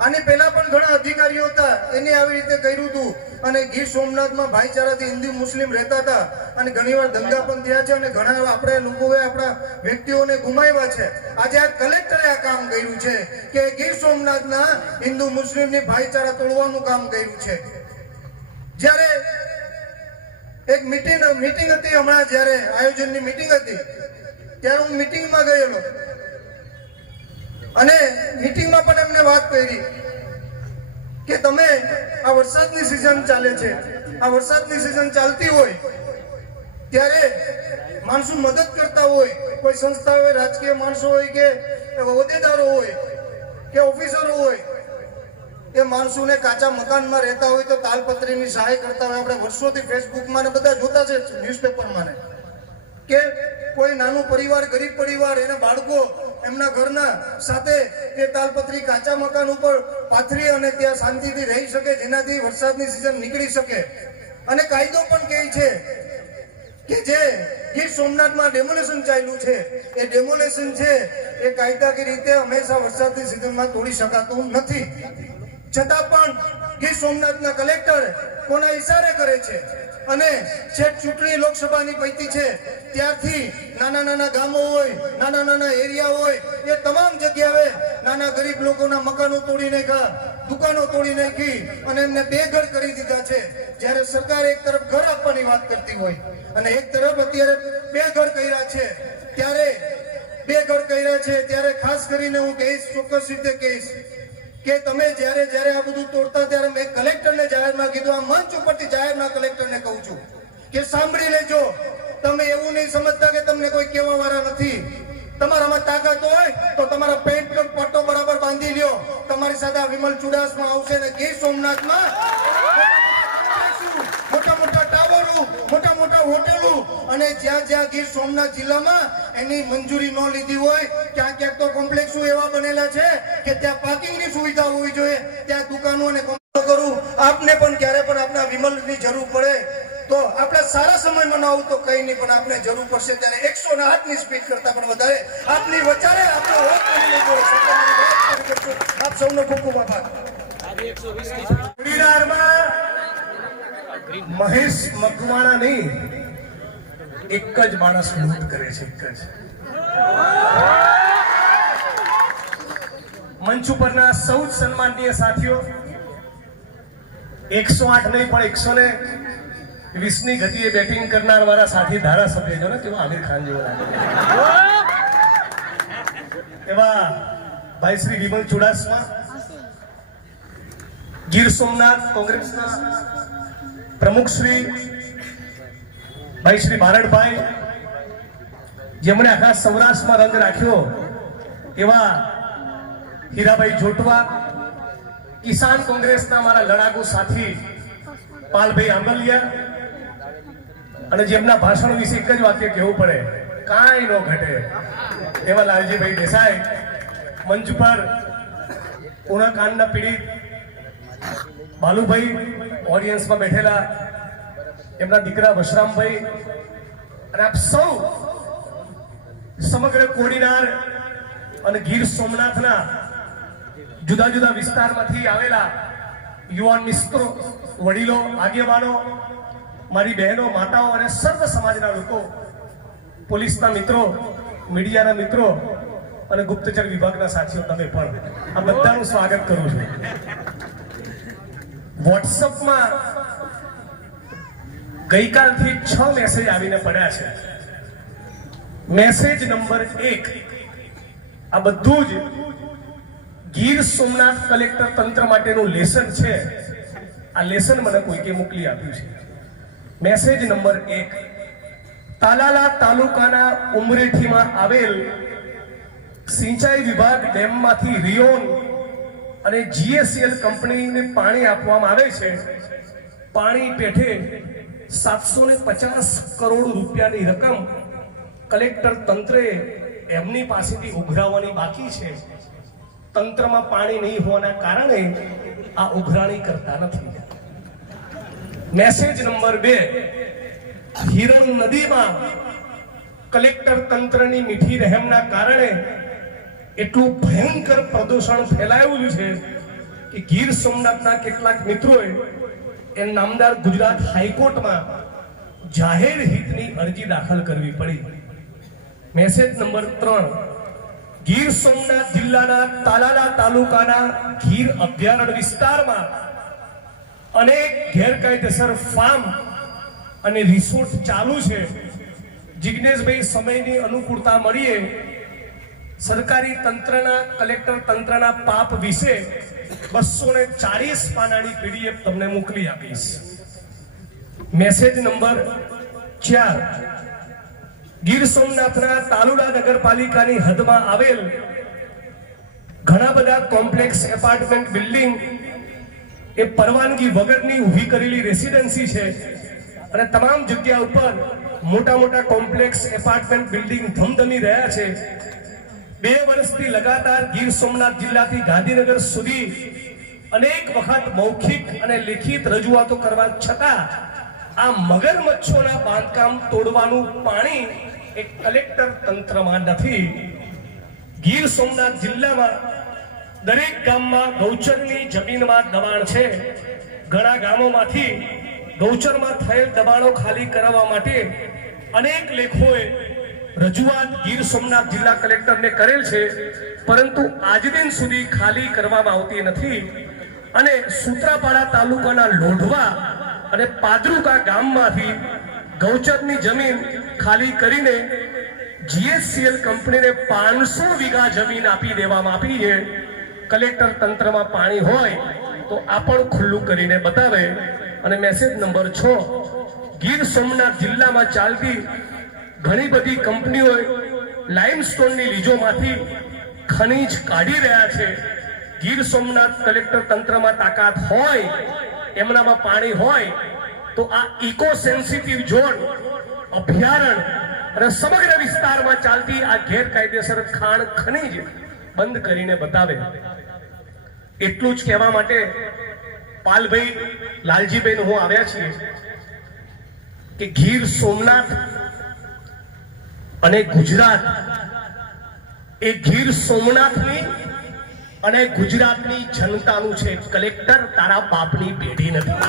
આની પહેલા પણ ઘણા અધિકારીઓ હતા, એને આવી રીતે કર્યું હતું અને ગીર સોમનાથમાં ભાઈચારાથી હિન્દુ મુસ્લિમ રહેતા હતા અને ઘણીવાર દંગા પણ થયા છે અને ઘણા આપણે લોકોએ આપણા વ્યક્તિઓને ગુમાવ્યા છે. આજે આ કલેક્ટરે આ કામ કર્યું છે કે ગીર સોમનાથના હિન્દુ મુસ્લિમની ભાઈચારા તોડવાનું કામ કર્યું છે. જ્યારે એક મીટિંગ હતી હમણાં, જ્યારે આયોજનની મીટિંગ હતી ત્યારે હું મીટિંગમાં ગયેલો અને મીટિંગમાં પણ એમને વાત કરી કે તમે આ વરસાદની સિઝન ચાલે છે, આ વરસાદની સિઝન ચાલતી હોય ત્યારે માણસો મદદ કરતા હોય, કોઈ સંસ્થા હોય, રાજકીય માણસો હોય કે હોદ્દેદારો હોય કે ઓફિસરો હોય, એ માણસોને કાચા મકાનમાં રહેતા હોય તો તાલપત્રીની સહાય કરતા હોય. આપણે વર્ષોથી ફેસબુકમાં ને બધા જોતા છે, ન્યૂઝપેપરમાં ને, કે કોઈ નાનું પરિવાર, ગરીબ પરિવાર, એના બાળકો એમના ઘરના સાથે એ તાલપત્રી કાચા મકાન ઉપર પાથરી અને ત્યાં શાંતિથી રહી શકે, જેનાથી વરસાદની સિઝન નીકળી શકે. અને કાયદો પણ કહે છે કે જે ગીર સોમનાથમાં ડેમોલેશન ચાલ્યું છે, એ ડેમોલેશન છે એ કાયદાકીય રીતે હંમેશા વરસાદની સિઝનમાં તોડી શકાતું નથી. છતાં પણ ગીર સોમનાથના કલેક્ટર કોના ઈશારે કરે છે અને છેક ચૂંટણી લોકસભાની પૈતી છે ત્યારથી નાના નાના ગામો હોય, નાના નાના એરિયા હોય, એ તમામ જગ્યાએ નાના ગરીબ લોકોના મકાનો તોડી નાખ્યા, દુકાનો તોડી નાખી અને એમને બેઘર કરી દીધા છે. જ્યારે સરકાર એક તરફ ઘર આપવાની વાત કરતી હોય અને એક તરફ અત્યારે બેઘર કર્યા છે, ત્યારે ખાસ કરીને હું કહીશ, ચોક્કસ રીતે કહીશ કે તમે જ્યારે આ બધું તોડતા ત્યારે મેં કલેક્ટરને જાહેરમાં કીધું, આ મંચ ઉપરથી જાહેરમાં કલેક્ટરને કહું છું કે સાંભળી લેજો, તમે એવું નહીં સમજતા કે તમને કોઈ કહેવા વાળા નથી. તમારામાં તાકાત હોય તો તમારા પેન્ટ પર પટ્ટો બરાબર બાંધી લ્યો. તમારી સાથે આ વિમલ ચુડાસમા આવશે ને ગીર સોમનાથમાં મોટા મોટા ટાવરો, મોટા મોટા હોટેલો અને જ્યાં ગીર સોમનાથ જિલ્લામાં એની મંજૂરી ન લીધી હોય, ક્યાંક તો કોમ્પ્લેક્સો એવા બનેલા છે કે ત્યાં પાર્કિંગની સુવિધા હોવી જોઈએ, ત્યાં દુકાનો અને કરું. આપને પણ ક્યારે પણ આપના વિમલની જરૂર પડે તો આપણા સારા સમયમાં ના આવું તો કઈ નહીં, પણ આપને જરૂર પડશે ત્યારે 108ની સ્પીડ કરતા પણ વધારે આપની વચારે આપણો હોત કરી લેવો છે. આપ સૌનો ખૂબ ખૂબ આભાર. મહેશ મકવાણા નહીં, એક જ માણસ લૂંટ કરે છે, એક જ. મંચ ઉપરના સૌ સન્માનનીય સાથીઓ, 108 નહીં પણ 120ની ગતિએ બેટિંગ કરનાર વાળા સાથી ધારાસભ્ય જો ને, તેમાં આમિર ખાન જેવો લાગે એવા ભાઈ શ્રી વિમલ ચુડાસમા, ગીર સોમનાથ કોંગ્રેસના પ્રમુખ શ્રી ભાઈ શ્રી બારડભાઈ, જેમણે આખા સૌરાષ્ટ્રમાં રંગ રાખ્યો એવા હીરાભાઈ જોટવા, કિસાન કોંગ્રેસના મારા લડાકુ સાથી પાલભાઈ આંબલિયા, અને જેમના ભાષણ વિશે એક જ વાક્ય કહેવું પડે, કાંઈ ન ઘટે એવા લાલજીભાઈ દેસાઈ, મંચ પર ઉણાકાંડના પીડિત બાલુભાઈ, ઓડિયન્સમાં બેઠેલા એમના દીકરા વશરામભાઈ, અને આપ સૌ સમગ્ર કોડીનાર અને ગીર સોમનાથના જુદા જુદા વિસ્તારમાંથી આવેલા યુવાન મિત્રો, વડીલો, આગેવાનો, મારી બહેનો, માતાઓ અને સર્વ સમાજના લોકો, પોલીસના મિત્રો, મીડિયાના મિત્રો અને ગુપ્તચર વિભાગના સાથીઓ, તમે પણ આ બધાનું સ્વાગત કરું છું. વોટ્સઅપમાં ગઈકાલથી 6 મેસેજ આવીને પડ્યા છે. મેસેજ નંબર 1, આ બધું જ ગીર સોમનાથ કલેક્ટર તંત્ર માટેનું લેસન છે. આ લેસન મને કોઈકે મોકલી આપ્યું છે. મેસેજ નંબર 1, તાલાલા તાલુકાના ઉમરેઠીમાં આવેલ સિંચાઈ વિભાગ ડેમમાંથી રિયોન અને GSL કંપનીને પાણી આપવામાં આવે છે. પાણી પેઠે 750 કરોડ રૂપિયાની રકમ કલેક્ટર તંત્રે એમની પાસેથી ઉઘરાવવાની બાકી છે. તંત્રમાં પાણી નહીં હોવાના કારણે આ ઉઘરાણી કરતા નથી. મેસેજ નંબર 2, હિરણ નદીમાં કલેક્ટર તંત્રની મીઠી રહેમના કારણે એટલું ભયંકર પ્રદૂષણ ફેલાયું છે કે ગીર સોમનાથના કેટલાક મિત્રોએ એ નામદાર ગુજરાત હાઈકોર્ટમાં જાહેર હિતની અરજી દાખલ કરવી પડી. મેસેજ નંબર 3, ગીર સોમનાથ જિલ્લાના તાલાલા તાલુકાના ગીર અભયારણ્ય વિસ્તારમાં અનેક ગેરકાયદેસર ફાર્મ અને રિસોર્ટ ચાલુ છે. જિજ્ઞેશભાઈ સમયની અનુકૂળતા મળીએ સરકારી તંત્રના કલેક્ટર તંત્રના પાપ વિશે 240 પાનાની પીડીએફ તમને મોકલી આપીશ. મેસેજ નંબર 4, ગીર સોમનાથના તાલુડા નગરપાલિકાની હદમાં આવેલ ઘણા બધા કોમ્પ્લેક્સ એપાર્ટમેન્ટ બિલ્ડિંગ એ પરવાનગી વગરની ઊભી કરેલી રેસિડેન્સી છે અને તમામ જગ્યા ઉપર મોટા મોટા કોમ્પ્લેક્સ એપાર્ટમેન્ટ બિલ્ડિંગ ધમધમી રહ્યા છે. 2 વર્ષથી લગાતાર ગીર સોમનાથ જિલ્લાથી ગાંધીનગર સુધી અનેક વખત મૌખિક અને લેખિત રજૂઆતો કરવા છતાં આ મગરમચ્છોના બાંધકામ તોડવાનું પાણી એક કલેક્ટર તંત્રમાં નથી. ગીર સોમનાથ જિલ્લામાં દરેક ગામમાં ગૌચરની જમીનમાં દબાણ છે. ઘણા ગામોમાંથી ગૌચરમાં થયેલ દબાણો ખાલી કરાવવા માટે અનેક લેખોએ રજૂઆત ગીર સોમનાથ જિલ્લા કલેક્ટરને કરેલ છે, પરંતુ આજ દિન સુધી ખાલી કરવામાં આવતી નથી. અને સૂત્રાપાડા તાલુકાના લોઢવા અને પાદરુકા ગામમાંથી ગૌચરની જમીન ખાલી કરીને GSCL કંપનીને 500 વીઘા જમીન આપી દેવામાં આવી છે. કલેક્ટર તંત્રમાં પાણી હોય તો આ પણ ખુલ્લું કરીને બતાવે. અને મેસેજ નંબર 6, ગીર સોમનાથ જિલ્લામાં ચાલતી ઘણી બધી કંપનીઓ લાઇમસ્ટોનની લીજોમાંથી ખનીજ કાઢી રહ્યા છે. ગીર સોમનાથ કલેક્ટર તંત્રમાં તાકાત હોય, એમનામાં પાણી હોય તો આ ઇકો સેન્સિટિવ ઝોન અભયારણ્ય અને સમગ્ર વિસ્તારમાં ચાલતી આ ગેરકાયદેસર ખાણ ખનીજ બંધ કરીને બતાવે. એટલું જ કહેવા માટે પાલભાઈ લાલજીભાઈ હું આવ્યા છીએ કે ગીર સોમનાથ અને ગુજરાત એ ગીર સોમનાથની અને ગુજરાતની જનતાનું છે. કલેક્ટર તારા બાપની પેઢી નથી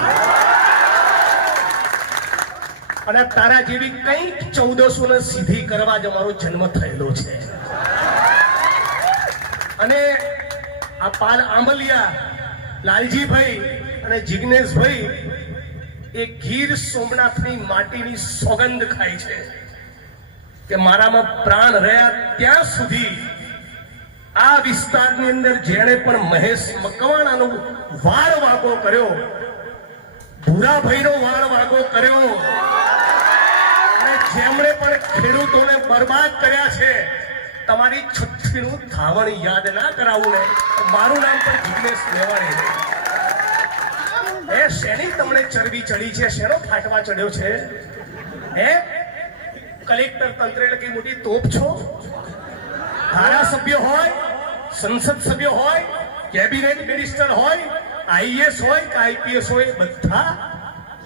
અને તારા જેવી કંઈક 1400 ને સીધી કરવા જ અમારો જન્મ થયેલો છે. અને આ પાલ આંબલિયા, લાલજીભાઈ અને જિગ્નેશભાઈ એ ગીર સોમનાથની માટીની સોગંદ ખાય છે કે મારામાં પ્રાણ રહ્યા ત્યાં સુધી આ વિસ્તારની અંદર જેણે પણ મહેશ મકવાણાનો વાળ વાગો કર્યો, ભૂરાભાઈનો વાળ વાગો કર્યો અને જેમણે પણ ખેડૂતોને બરબાદ કર્યા છે, તમારી છઠ્ઠીનું ધાવણ યાદ ના કરાવું ને મારું નામ પણ જિગ્નેશ મેવાણી. એ શેની તમને ચરબી ચડી છે? શેનો ફાટવા ચડ્યો છે? હે કલેક્ટર તંત્ર એટલે કઈ મોટી તોપ છો? ધારાસભ્ય હોય, સંસદ સભ્ય હોય, કેબિનેટ મિનિસ્ટર હોય, IAS હોય કે IPS હોય, બધા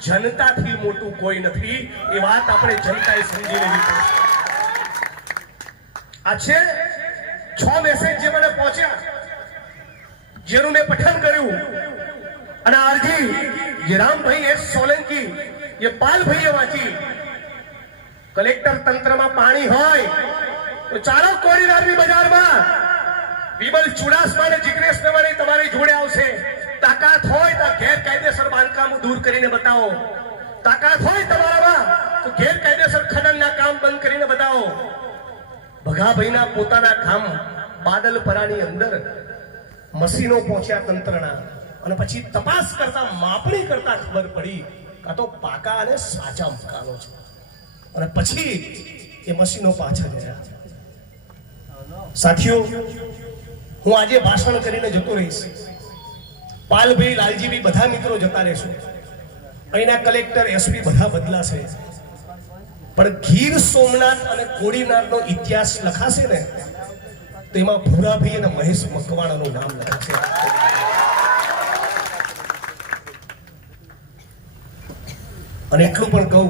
જનતાથી મોટું કોઈ નથી. એ વાત આપણે જનતાએ સમજી લેવી પડશે. આ છે 6 મેસેજ જે મને પહોંચ્યા, જેનું મેં પઠન કર્યું. અને અરજી જે રામભાઈ S સોલંકી એ પાલભાઈએ વાંચી. કલેક્ટર તંત્રમાં પાણી હોય તો ચાલો કોડીનારની બજારમાં વિમલ ચુડાસમા અને જિગ્નેશ મેવાણી તમારી જોડે આવશે. તાકાત હોય તો ગેરકાયદેસર બાંધકામ દૂર કરીને બતાવો. તાકાત હોય તમારામાં તો ગેરકાયદેસર ખનનના કામ બંધ કરીને બતાવો. ભગાભાઈના પોતાના ગામ બાદલપરાની અંદર મશીનો પહોંચ્યા તંત્રના, અને પછી તપાસ કરતા માપણી કરતા ખબર પડી કાં તો પાકા અને સાચા મકાનો છે. અને પછી એ મશીનો પાછા ગયા. સાથીઓ, હું આજે ભાષણ કરીને જતો રહીશ. પાલભાઈ, લાલજીભાઈ બધા મિત્રો જતા રહેશું. અહીંના કલેક્ટર, SP બધા બદલાશે. પણ ગીર સોમનાથ અને કોડીનારનો ઇતિહાસ લખાશે ને તેમાં ભૂરાભાઈ અને મહેશ મકવાણાનું નામ લખાશે. અને એટલું પણ કહું,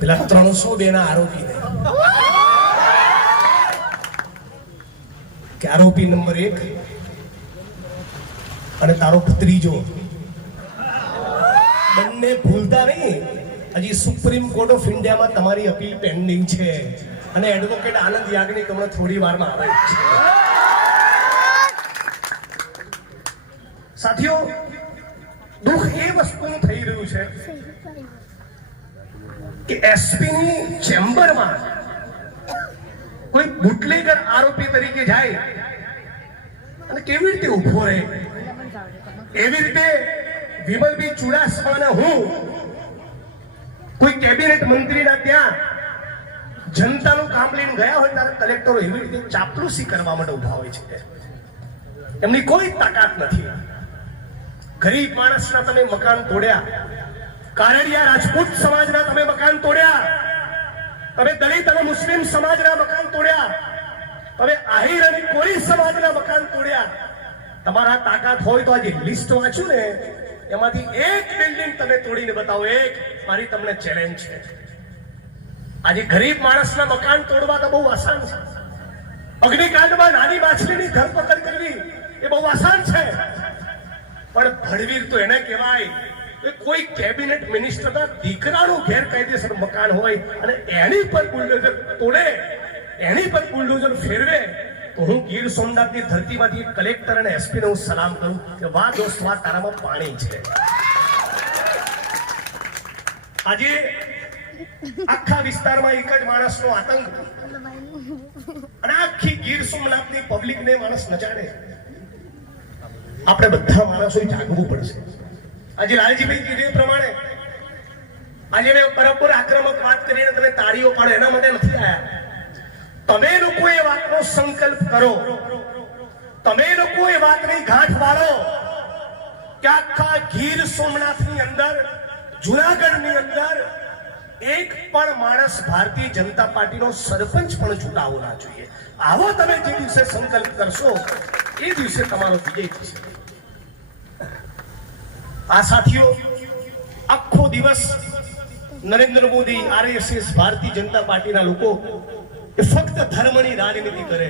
પેલા 302 ના આરોપી ને કે આરોપી નંબર 1 અને તારો ભત્રીજો બંને ભૂલતા નહીં. હજી સુપ્રીમ કોર્ટ ઓફ ઇન્ડિયામાં તમારી અપીલ પેન્ડિંગ છે અને એડવોકેટ આનંદ યાજ્ઞિક હમણાં થોડી વારમાં આવે છે. સાથીઓ, દુઃખ એ વસ્તુનું થઈ રહ્યું છે કે એસપીની ચેમ્બરમાં કોઈ બુટલેગર આરોપી તરીકે જાય અને કેવી રીતે ઉભો રહે. એવી રીતે વિમલભાઈ ચુડાસમાના હું કોઈ કેબિનેટ મંત્રીના ત્યાં જનતાનું કામ લઈને ગયા હોય ત્યારે કલેક્ટરો એવી રીતે ચાપલુસી કરવા માટે ઉભા હોય છે. એમની કોઈ તાકાત નથી. ગરીબ માણસના તમે મકાન તોડ્યા, કારડિયા રાજપૂત સમાજના તમે મકાન તોડ્યા, તમે દલિત અને મુસ્લિમ સમાજના મકાન તોડ્યા, તમે આહિર અને કોળી સમાજના મકાન તોડ્યા. તમારા તાકાત હોય તો આજે લિસ્ટ વાંચ્યું ને એમાંથી એક બિલ્ડિંગ તમે તોડીને બતાવો. એક મારી તમને ચેલેન્જ છે. આજે ગરીબ માણસના મકાન તોડવા તો બહુ આસાન છે. અગ્નિકાંડમાં નાની માછલીની ધરપકડ કરવી એ બહુ આસાન છે. પણ ભડવીર તો એને કહેવાય કે કોઈ કેબિનેટ મિનિસ્ટરના દીકરાનું ગેરકાયદેસર મકાન હોય અને એની પર બુલડોઝર તોડે, એની પર બુલડોઝર ફેરવે, તો હું ગીર સોમનાથની ધરતીમાંથી કલેક્ટર અને એસપી ને હું સલામ કરું કે વાહ દોસ્ત વાહ, તારામાં પાણી છે. આજે આખા વિસ્તારમાં એક જ માણસનો આતંક અને આખી ગીર સોમનાથની પબ્લિકને માણસ નચાડે. આપણે બધા માણસોએ જાગવું પડશે. આજે લાલજીભાઈ કીધું એ પ્રમાણે આજે મેં બરાબર આક્રમક વાત કરીને તમે તાળીઓ પાડો એના માટે નથી આવ્યા. તમે લોકો એ વાતનો સંકલ્પ કરો, તમે લોકો એ વાતની ગાંઠ વાળો કે આખા ગીર સોમનાથની અંદર, જુનાગઢની અંદર એક પણ માણસ ભારતીય જનતા પાર્ટીનો સરપંચ પણ ચૂંટાવો ના જોઈએ. આવો તમે જે દિવસે સંકલ્પ કરશો એ દિવસે તમારો વિજય થશે. આ સાથીઓ, આખો દિવસ નરેન્દ્ર મોદી, આરએસએસ, ભારતીય જનતા પાર્ટીના લોકો એ ફક્ત ધર્મની રાજનીતિ કરે.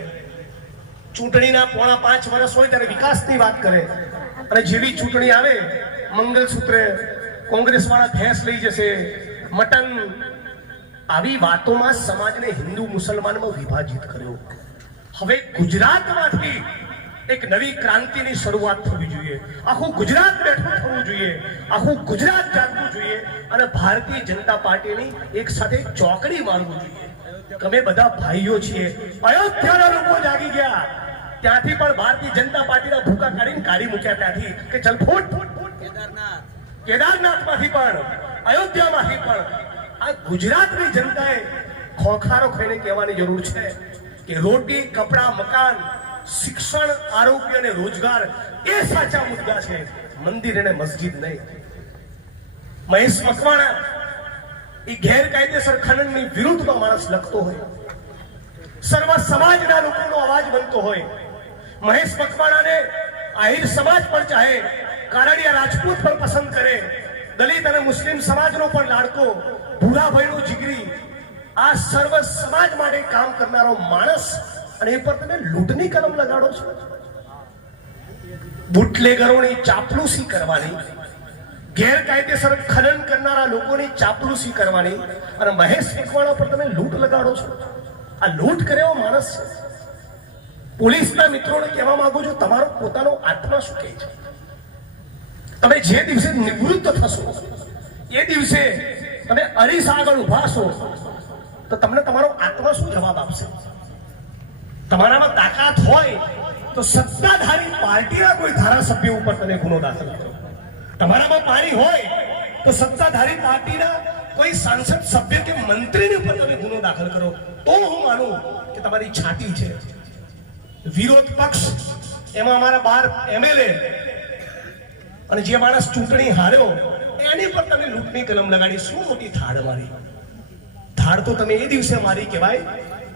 ચૂંટણીના 4.5 વર્ષ હોય ત્યારે વિકાસની વાત કરે અને જેવી ચૂંટણી આવે મંગલસૂત્ર કોંગ્રેસ વાળા ભેંસ લઈ જશે, મટન, આવી વાતોમાં સમાજને હિન્દુ મુસલમાનમાં વિભાજિત કર્યો. હવે ગુજરાતમાંથી એક નવી ક્રાંતિની શરૂઆત થવી જોઈએ. આખું ગુજરાત બેઠું થવું જોઈએ, આખું ગુજરાત જાગવું જોઈએ અને ભારતીય જનતા પાર્ટીની એક સાથે ચોકડી મારવું જોઈએ. અમે બધા ભાઈઓ છીએ. અયોધ્યાના લોકો જાગી ગયા, ત્યાંથી પણ ભારતીય જનતા પાર્ટીના ભૂકા કાઢી મૂક્યા ત્યાંથી કે ચલ ફૂટ. કેદારનાથમાંથી પણ, અયોધ્યામાંથી પણ આ ગુજરાતની જનતાએ ખોખારો ખાઈને કહેવાની જરૂર છે કે રોટી, કપડા, મકાન, શિક્ષણ, આરોગ્ય અને રોજગાર એ સાચા મુદ્દા છે, મંદિર અને મસ્જિદ નહીં. મહેશ મકવાણા એ ગેરકાયદેસર ખનનની વિરુદ્ધમાં માણસ લખતો હોય, સર્વ સમાજના લોકોનો અવાજ બનતો હોય. મહેશ મકવાણાને આહિર સમાજ પણ ચાહે, કારડિયા રાજપૂત પણ પસંદ કરે, દલિત અને મુસ્લિમ સમાજનો પણ લાડકો, ભૂરાભાઈનો જીગરી, આ સર્વ સમાજ માટે કામ કરનારો માણસ, અને એ પર તમે લૂંટની કલમ લગાડો છો. બુટલેગરોની ચાપલુસી કરવાની, ગેરકાયદેસર ખનન કરનારા લોકોની ચાપલુસી કરવાની અને મહેશ મકવાણા પર તમે લૂંટ લગાડો છો. આ લૂંટ કરે એવો માણસ છે. પોલીસના મિત્રોને કહેવા માંગુ છું, તમારો પોતાનો આત્મા શું કહે છે? તમે જે દિવસે નિવૃત્ત થશો એ દિવસે તમે અરીસા આગળ ઉભા છો તો તમને તમારો આત્મા શું જવાબ આપશે? તમારામાં તાકાત હોય તો સત્તાધારી પાર્ટીના કોઈ ધારાસભ્ય ઉપર તમે ગુનો દાખલ કરો. તમારામાં પાણી હોય તો સત્તાધારી પાર્ટીના કોઈ સાંસદ, સભ્ય કે મંત્રીની ઉપર તમે ગુનો દાખલ કરો. તો હું માનું કે તમારી છાતી છે. વિરોધ પક્ષ, એમાં અમારા 12 MLA અને જે માણસ ચૂંટણી હાર્યો એની પર તમે લૂંટની કલમ લગાડી. શું મોટી થાળ મારી? ધાડ તો તમે એ દિવસે મારી કહેવાય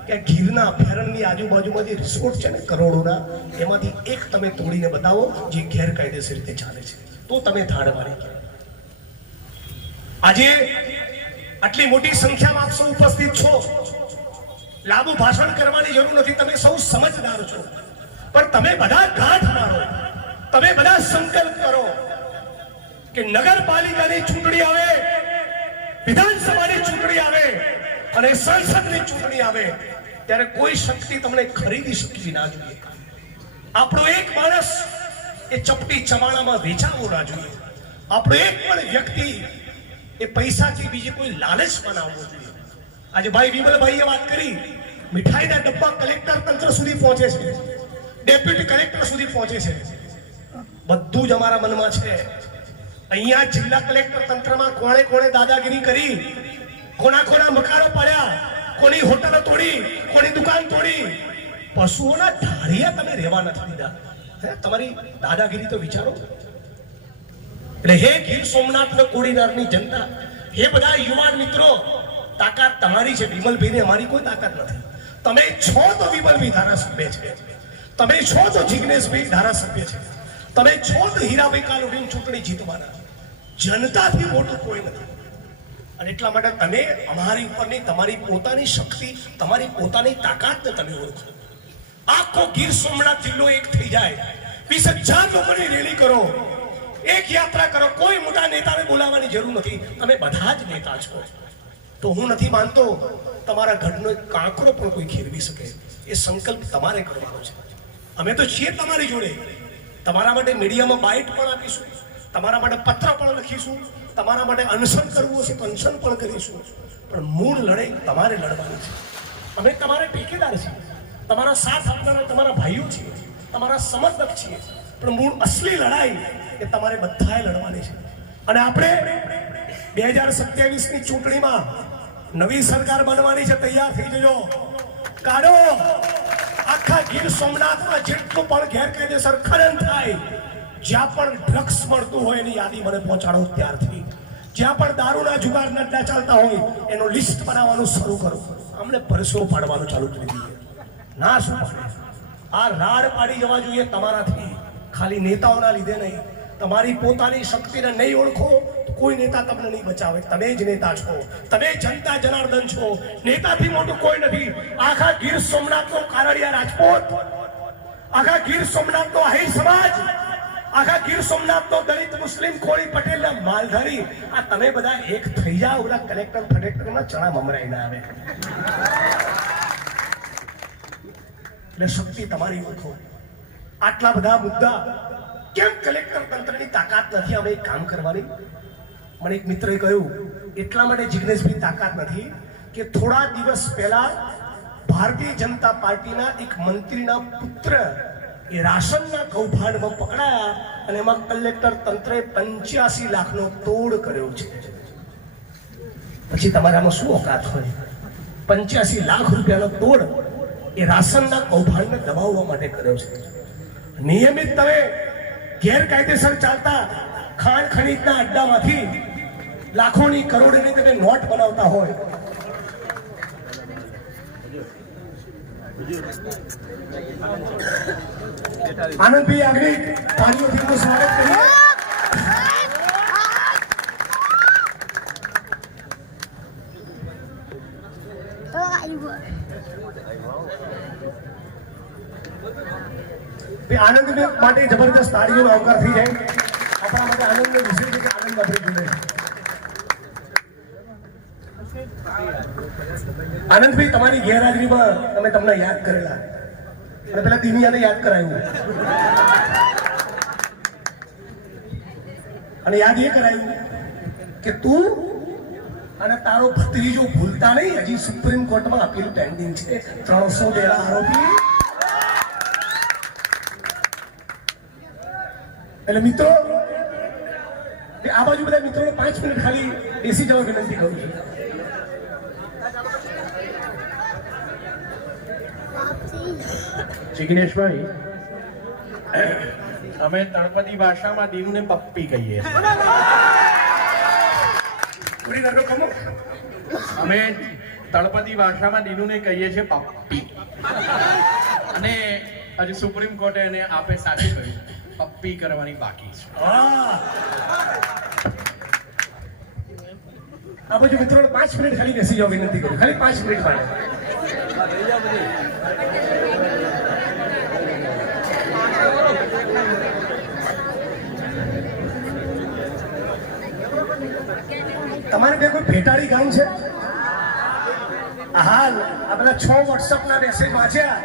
કે ગીરના અભયારણ્યની આજુબાજુમાં જે રિસોર્ટ છે ને કરોડોના, એમાંથી એક તમે તોડીને બતાવો જે ગેરકાયદેસર રીતે ચાલે છે, તો તમે ધાડ મારી કહેવાય. આજે આટલી મોટી સંખ્યામાં આપ સૌ ઉપસ્થિત છો. લાંબુ ભાષણ કરવાની જરૂર નથી, તમે સૌ સમજદાર છો. પણ તમે બધા ગાંઠ મારો, તમે બધા સંકલ્પ કરો કે નગરપાલિકાની ચૂંટણી આવે, વિધાનસભાની ચૂંટણી આવે અને સંસદની ચૂંટણી આવે ત્યારે કોઈ શક્તિ તમને ખરીદી શકવી ના જોઈએ. આપણો એક માણસ એ ચપટી ચમાણામાં વેચાવો ના જોઈએ. આપણો એક પણ વ્યક્તિ એ પૈસાથી બીજી કોઈ લાલચ બનાવવો જોઈએ. આજે ભાઈ વિમલભાઈએ વાત કરી, મીઠાઈના ડબ્બા કલેક્ટર તંત્ર સુધી પહોંચે છે, ડેપ્યુટી કલેક્ટર સુધી પહોંચે છે. બધું જ અમારા મનમાં છે. અહીંયા જિલ્લા કલેક્ટર તંત્રમાં કોણે કોણે દાદાગીરી કરી, કોના કોના મકાનો પાડ્યા, કોની હોટલો તોડી, કોની દુકાન તોડી, પશુઓના ઢાળિયા તમે રહેવા નથી દીધા. તમારી દાદાગીરી તો વિચારો. એટલે હે ગીર સોમનાથ કોડીનારની જનતા, હે બધા યુવાન મિત્રો, તાકાત તમારી છે. વિમલભાઈને અમારી કોઈ તાકાત નથી. તમે છો તો વિમલભાઈ ધારાસભ્ય છે, તમે છો તો જિગ્નેશભાઈ ધારાસભ્ય છે, તમે છો તો હીરાભાઈ કાલુડીની ચૂંટણી જીતવાના. જનતાથી મોટું કોઈ નથી. અને એટલા માટે તમે અમારી ઉપરની તમારી પોતાની શક્તિ, તમારી પોતાની તાકાતને તમે ઓળખો. આખો ગીર સોમનાથ જિલ્લો એક થઈ જાય, 20,000 લોકોની રેલી કરો, એક યાત્રા કરો. કોઈ મોટા નેતાને બોલાવવાની જરૂર નથી, તમે બધા જ નેતા છો. તો હું નથી માનતો તમારા ઘરનો એક કાંકરો પણ કોઈ ખેરવી શકે. એ સંકલ્પ તમારે કરવાનો છે. અમે તો છીએ તમારી જોડે. તમારા માટે મીડિયામાં બાઇટ પણ આપીશું, તમારા માટે પત્ર પણ લખીશું, તમારા માટે અનશન કરવું હશે તો અનશન પણ કરીશું. પણ મૂળ લડાઈ તમારે લડવાની છે. અમે તમારે ટેકેદાર છીએ, તમારા સાથ આપનારા તમારા ભાઈઓ છીએ, તમારા સમર્થક છીએ. પણ મૂળ અસલી લડાઈ એ તમારે બધાએ લડવાની છે. અને આપણે 2027ની ચૂંટણીમાં નવી સરકાર બનવાની છે. તૈયાર થઈ જજો. કાઢો આખા ગીર સોમનાથમાં જેટલું પણ ગેરકાયદેસર ખનન થાય, જ્યાં પણ ડ્રગ્સ મળતું હોય એની યાદી મને પહોંચાડો ત્યારથી. જ્યાં પણ દારૂના જુગારના અડ્ડા ચાલતા હોય એનું લિસ્ટ બનાવવાનું શરૂ કરો. અમને પરસો પાડવાનું ચાલુ કરી દઈએ. ના શું પાડે? આ રાડ પાડી જવા જોઈએ તમારાથી, ખાલી નેતાઓના લીધે નહીં. તમારી પોતાની શક્તિને નહીં ઓળખો તો કોઈ નેતા તમને નહીં બચાવે. તમે જ નેતા છો, તમે જનતા જનાર્દન છો. નેતાથી મોટું કોઈ નથી. આખા ગીર સોમનાથનો કારડિયા રાજપૂત, આખા ગીર સોમનાથનો આહિર સમાજ, આખા ગીર સોમનાથનો દલિત મુસ્લિમ કોળી પટેલના માલધારી, આ તમે બધા એક થઈ જાઓ. બધા કલેક્ટર ફલેક્ટરના ચણા મમરાઈ ના આવે. એટલે શક્તિ તમારી ઓળખો. આટલા બધા મુદ્દા કેમ કલેક્ટર તંત્રની તાકાત નથી અમે એક કામ કરવાની? મને એક મિત્રએ કહ્યું, એટલા માટે જિગ્નેશભાઈ તાકાત નથી કે થોડા દિવસ પહેલા ભારતીય જનતા પાર્ટીના એક મંત્રીના પુત્ર એ રાશનના કૌભાંડમાં પકડાયા અને એમાં કલેક્ટર તંત્રે 85 લાખનો તોડ કર્યો છે. પછી તમારામાં શું ઓકાત હોય? 85 લાખ રૂપિયાનો તોડ એ રાશનના કૌભાંડને દબાવવા માટે કર્યો છે. નિયમિત તમે ગેરકાયદેસર ચાલતા ખાણ ખનીજના અડ્ડામાંથી લાખોની કરોડોની તમે નોટ બનાવતા હોય. આનંદભાઈ આગળ તાળીઓથી એમનું સ્વાગત કરીએ. આનંદ માટે જબરદસ્ત તાળીઓનો આવકાર થઈ જાય. આપણા માટે આનંદનો વિષય છે કે આનંદ આપણે જોડે. આનંદભાઈ, તમારી ગેરહાજરીમાં તમે તમને યાદ કરેલા અને પેલા દિનિયાને યાદ કરાયું અને યાદ એ કરાયું કે તું અને તારો ભત્રીજો ભૂલતા નહીં, હજી સુપ્રીમ કોર્ટમાં અપીલ પેન્ડિંગ છે. 313 આરોપી. એટલે મિત્રો, આ બાજુ બધા મિત્રોને 5 મિનિટ ખાલી બેસી જવા વિનંતી કરું છું. જિગ્નેશભાઈ, અમે તળપદી ભાષામાં દીનુને પપ્પી કહીએ. અમે તળપદી ભાષામાં દીનુને કહીએ છીએ પપ્પી. અને હજી સુપ્રીમ કોર્ટે એને આપે સાચું કહ્યું, પપ્પી કરવાની બાકી છે. આ બાજુ મિત્રો 5 મિનિટ ખાલી બેસી જાઓ, વિનંતી કરું, ખાલી 5 મિનિટ માટે. તમારે ત્યાં કોઈ ભેટાળી ગામ છે? હાલ આ બધા 6 વોટ્સઅપના મેસેજ વાંચ્યા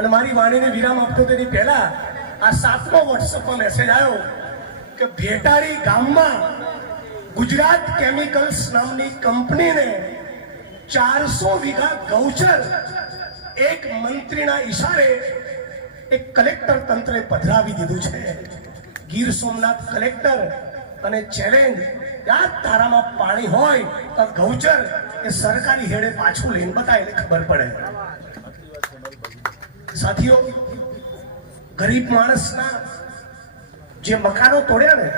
અને મારી વાણીને વિરામ આપતો તેની પહેલા આ 7મો વોટ્સઅપમાં મેસેજ આવ્યો કે ભેટાળી ગામમાં ગુજરાત કેમિકલ્સ નામની કંપનીને 400 વીઘા ગૌચર એક મંત્રીના ઈશારે એક કલેક્ટર તંત્રે પધરાવી દીધું છે. ગીર સોમનાથ કલેક્ટર અને ચેલેન્જ, યાદ તારામાં પાણી હોય તો ગૌચર એ સરકારી હેડે પાછું લઈને બતાય એટલે ખબર પડે. સાથીઓ, ગરીબ માણસના જે મકાનો તોડ્યા ને,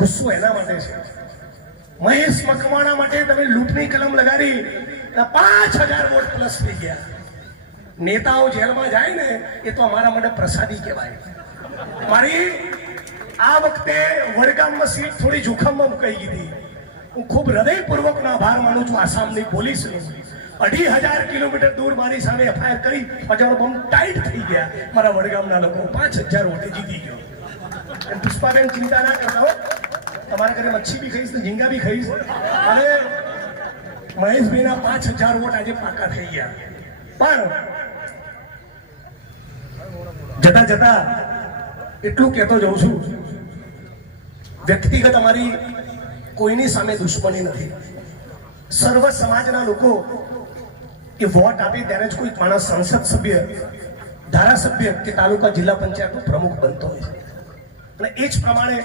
ગુસ્સો એના માટે છે. મહેશ મકવાણા માટે તમે લૂંટની કલમ લગાડી 5000 વોટ પ્લસ થઈ ગયા. નેતાઓ જેલમાં જાય ને એ તો અમારા માટે પ્રસાદી કહેવાય. મારી આ વખતે વડગામમાં સીટ થોડી જોખમમાં મુકાઈ ગઈ હતી. હું ખૂબ હૃદયપૂર્વકનો આભાર માનું છું આસામની પોલીસનો. 2500 કિલોમીટર દૂર મારી સામે એફઆઈઆર કરી હજારો બમ ટાઈટ થઈ ગયા. મારા વડગામના લોકો 5000 વોટે જીતી ગયો. પુષ્પાબેન ચિંતા ના કરતા હો, તમારા ઘરે મચ્છી બી ખાઈશ તો ઝીંગા બી ખાઈશ. અને મહેશભાઈના 5000 વોટ આજે પાકા થઈ ગયા. પણ જતા જતા એટલું કહેતો જઉં છું, વ્યક્તિગત અમારી કોઈની સામે દુશ્મની નથી. સર્વ સમાજના લોકો એ વોટ આપે ત્યારે જ કોઈ માણસ સંસદ સભ્ય, ધારાસભ્ય કે તાલુકા જિલ્લા પંચાયતનો પ્રમુખ બનતો હોય છે. અને એ જ પ્રમાણે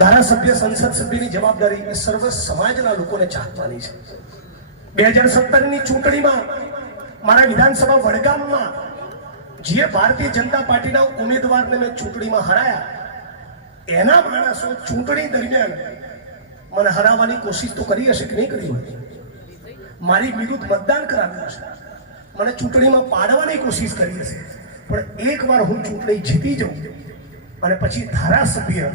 ધારાસભ્ય, સંસદ સભ્યની જવાબદારી એ સર્વ સમાજના લોકોને ચાહવાની છે. 2017ની ચૂંટણીમાં મારા વિધાનસભા વડગામમાં જે ભારતીય જનતા પાર્ટીના ઉમેદવારને મેં ચૂંટણીમાં હરાયા, એના માણસો ચૂંટણી દરમિયાન મને હરાવવાની કોશિશ તો કરી હશે કે નહીં કરી હોય? મારી વિરુદ્ધ મતદાન કરાવ્યું હશે, મને ચૂંટણીમાં પાડવાની કોશિશ કરી હશે. પણ એકવાર હું ચૂંટણી જીતી જાઉં અને પછી ધારાસભ્ય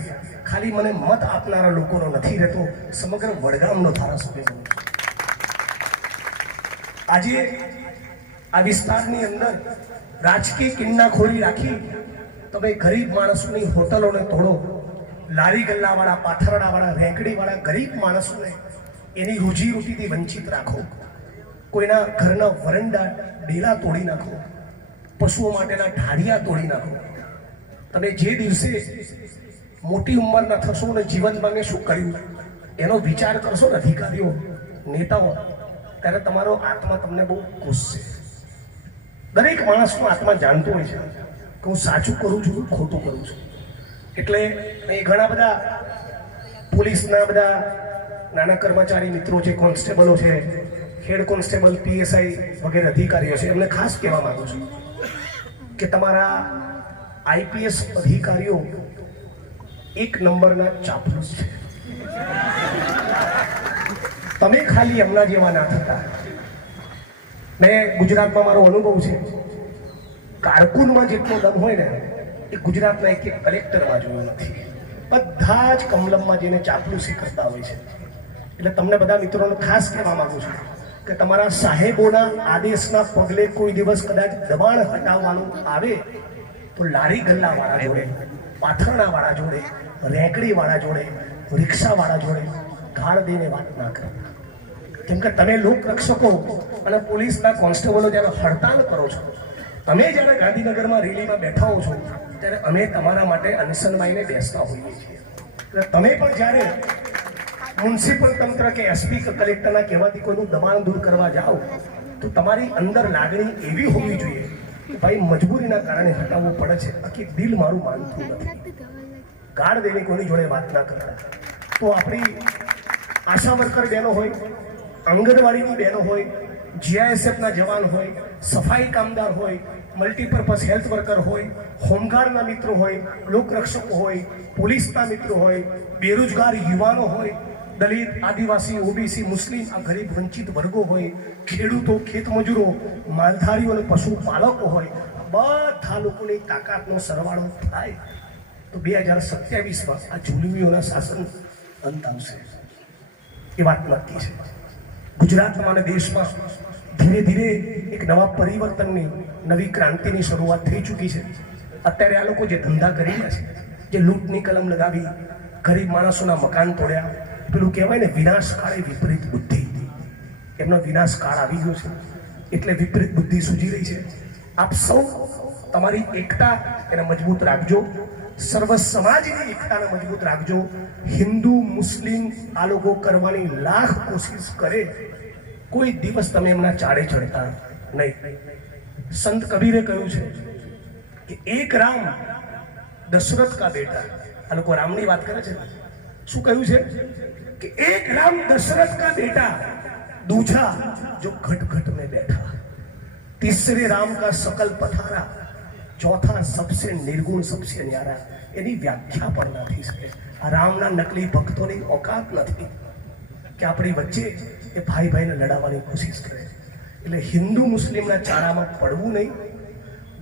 ખાલી મને મત આપનારા લોકોનો નથી રહેતો, સમગ્ર વડગામનો ધારાસભ્ય બનું છું. આજે આ વિસ્તારની અંદર રાજકીય કિન્નાખોરી રાખી તમે ગરીબ માણસોની હોટલોને તોડો, લારી ગલ્લાવાળા, પાથરડાવાળા, રેંકડીવાળા ગરીબ માણસોને એની રોજીરોટીથી વંચિત રાખો, કોઈના ઘરના વરંડા ડેલા તોડી નાખો, પશુઓ માટેના ઢાળિયા તોડી નાખો. તમે જે દિવસે મોટી ઉંમરના થશો ને જીવનમાં મેં શું કર્યું એનો વિચાર કરશો ને અધિકારીઓ, નેતાઓ, ત્યારે તમારો આત્મા તમને બહુ ગુસ્સે. દરેક માણસનો આત્મા જાણતો હોય છે કે હું સાચું કરું છું, ખોટું કરું છું. એટલે અહીં ઘણા બધા પોલીસના બધા નાના કર્મચારી મિત્રો છે, કોન્સ્ટેબલો છે, હેડ કોન્સ્ટેબલ, પીએસઆઈ વગેરે અધિકારીઓ છે, એમને ખાસ કહેવા માંગુ છું કે તમારા આઈપીએસ અધિકારીઓ 1 નંબરના ચાપલુસ છે. તમે ખાલી એમના જેવા ના થતા. મેં ગુજરાતમાં મારો અનુભવ છે, કારકુનમાં જેટલો દમ હોય ને એ ગુજરાતના એક કલેક્ટરમાં જોયું નથી. બધા જ કમલમમાં જઈને ચાપલુસી કરતા હોય છે. એટલે તમને બધા મિત્રોને ખાસ કહેવા માંગુ છું કે તમારા સાહેબોના આદેશના પગલે કોઈ દિવસ કદાચ દબાણ હટાવવાનું આવે તો લારી ગલ્લાવાળા જોડે, પાથરણાવાળા જોડે, રેંકડીવાળા જોડે, રિક્ષાવાળા જોડે ગાળ દઈને વાત ના કરો. કેમ કે તમે લોકરક્ષકો અને પોલીસના કોન્સ્ટેબલો જ્યારે હડતાલ કરો છો, તમે જ્યારે ગાંધીનગરમાં રેલીમાં બેઠા હો છો, ત્યારે અમે તમારા માટે અનશનમાંઈને બેસતા હોઈએ છીએ. એટલે તમે પણ જ્યારે મ્યુનિસિપલ તંત્ર કે એસપી કે કલેક્ટરના કહેવાથી કોઈનું દબાણ દૂર કરવા જાઓ તો તમારી અંદર લાગણી એવી હોવી જોઈએ કે ભાઈ મજબૂરીના કારણે હટાવવું પડે છે, બાકી દિલ મારું માનતું નથી. ગાળ દઈને કોઈની જોડે વાત ના કરતા. તો આપણી આશા વર્કર બહેનો હોય, આંગણવાડીની બહેનો હોય, જીઆઈએસએફના જવાન હોય, સફાઈ કામદાર હોય, મલ્ટીપર્પઝ હેલ્થ વર્કર હોય, હોમગાર્ડના મિત્રો હોય, લોકરક્ષકો હોય, પોલીસના મિત્રો હોય, બેરોજગાર યુવાનો હોય, દલિત, આદિવાસી, ઓબીસી, મુસ્લિમ, આ ગરીબ વંચિત વર્ગો હોય, ખેડૂતો, ખેતમજૂરો, માલધારીઓ અને પશુપાલકો હોય, બધા લોકોની તાકાતનો સરવાળો થાય તો 2027માં આ જુલમીઓના શાસન અંત આવશે. એ વાત નક્કી છે. ગુજરાતમાં અને દેશમાં ધીરે ધીરે એક નવા પરિવર્તનની, નવી ક્રાંતિની શરૂઆત થઈ ચૂકી છે. અત્યારે આ લોકો જે ધંધા કરી રહ્યા છે, જે લૂંટની કલમ લગાવી ગરીબ માણસોના મકાન તોડ્યા, પેલું કહેવાય ને વિનાશ કાળે વિપરીત બુદ્ધિ, એમનો વિનાશ કાળ આવી ગયો છે એટલે વિપરીત બુદ્ધિ સૂજી રહી છે. આપ સૌ તમારી એકતા એને મજબૂત રાખજો, સર્વ સમાજની એકતાને મજબૂત રાખજો. હિન્દુ મુસ્લિમ આ લોકો કરવાની લાખ કોશિશ કરે, કોઈ દિવસ તમે એમના ચાડે ચડતા નહીં. સંત કબીરે કહ્યું છે કે એક રામ દશરથ કા બેટા. આ લોકો રામની વાત કરે છે. શું કહ્યું છે કે એક રામ દશરથ કા બેટા, दूजा जो घट घट में बैठा, तीसरे राम का सकल पथारा, चौथा सबसे निर्गुण सबसे न्यारा. એની વ્યાખ્યા પણ ના થઈ શકે. આ રામના નકલી ભક્તોની औकात નથી કે આપણી વચ્ચે એ ભાઈ ભાઈને લડાવવાની કોશિશ કરે. એટલે હિન્દુ મુસ્લિમના ચારામાં પડવું નહીં.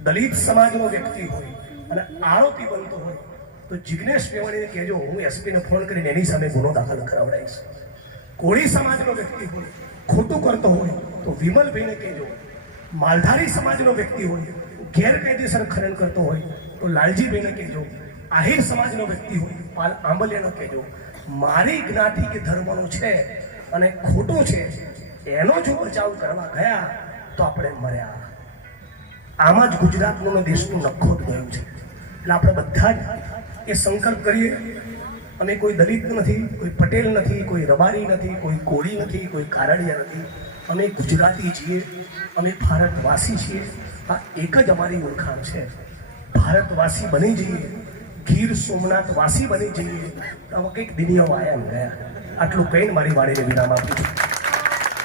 દલિત સમાજનો વ્યક્તિ હોય અને આરોપી બનતો હોય તો જિગ્નેશ મેવાણીને કહેજો, હું એસપીને ફોન કરીને એની સામે ગુનો દાખલ કરાવડાવીશ. કોળી સમાજનો વ્યક્તિ હોય, ખોટું કરતો હોય તો વિમલભાઈને કહેજો. માલધારી સમાજનો વ્યક્તિ હોય, ગેરકાયદેસર ખનન કરતો હોય તો લાલજીભાઈને કહેજો. આહિર સમાજનો વ્યક્તિ હોય, પાલ આંબલિયાનો કહેજો. મારી જ્ઞાતિ કે ધર્મનો છે અને ખોટું છે એનો જો બચાવ કરવા ગયા તો આપણે મર્યા. આમાં જ ગુજરાતનું અને દેશનું નખોટ ગયું છે. એટલે આપણે બધા જ એ સંકલ્પ કરીએ. અમે કોઈ દલિત નથી, કોઈ પટેલ નથી, કોઈ રબારી નથી, કોઈ કોળી નથી, કોઈ કારડિયા નથી. અમે ગુજરાતી છીએ, અમે ભારતવાસી છીએ. આ એક જ અમારી ઓળખાણ છે. ભારતવાસી બની જઈએ, ગીર સોમનાથ વાસી બની જઈએ તો આમાં કંઈક દિનિયાઓ આયા ગયા. આટલું કહીને મારી વાણીને વિરામ આપું છું.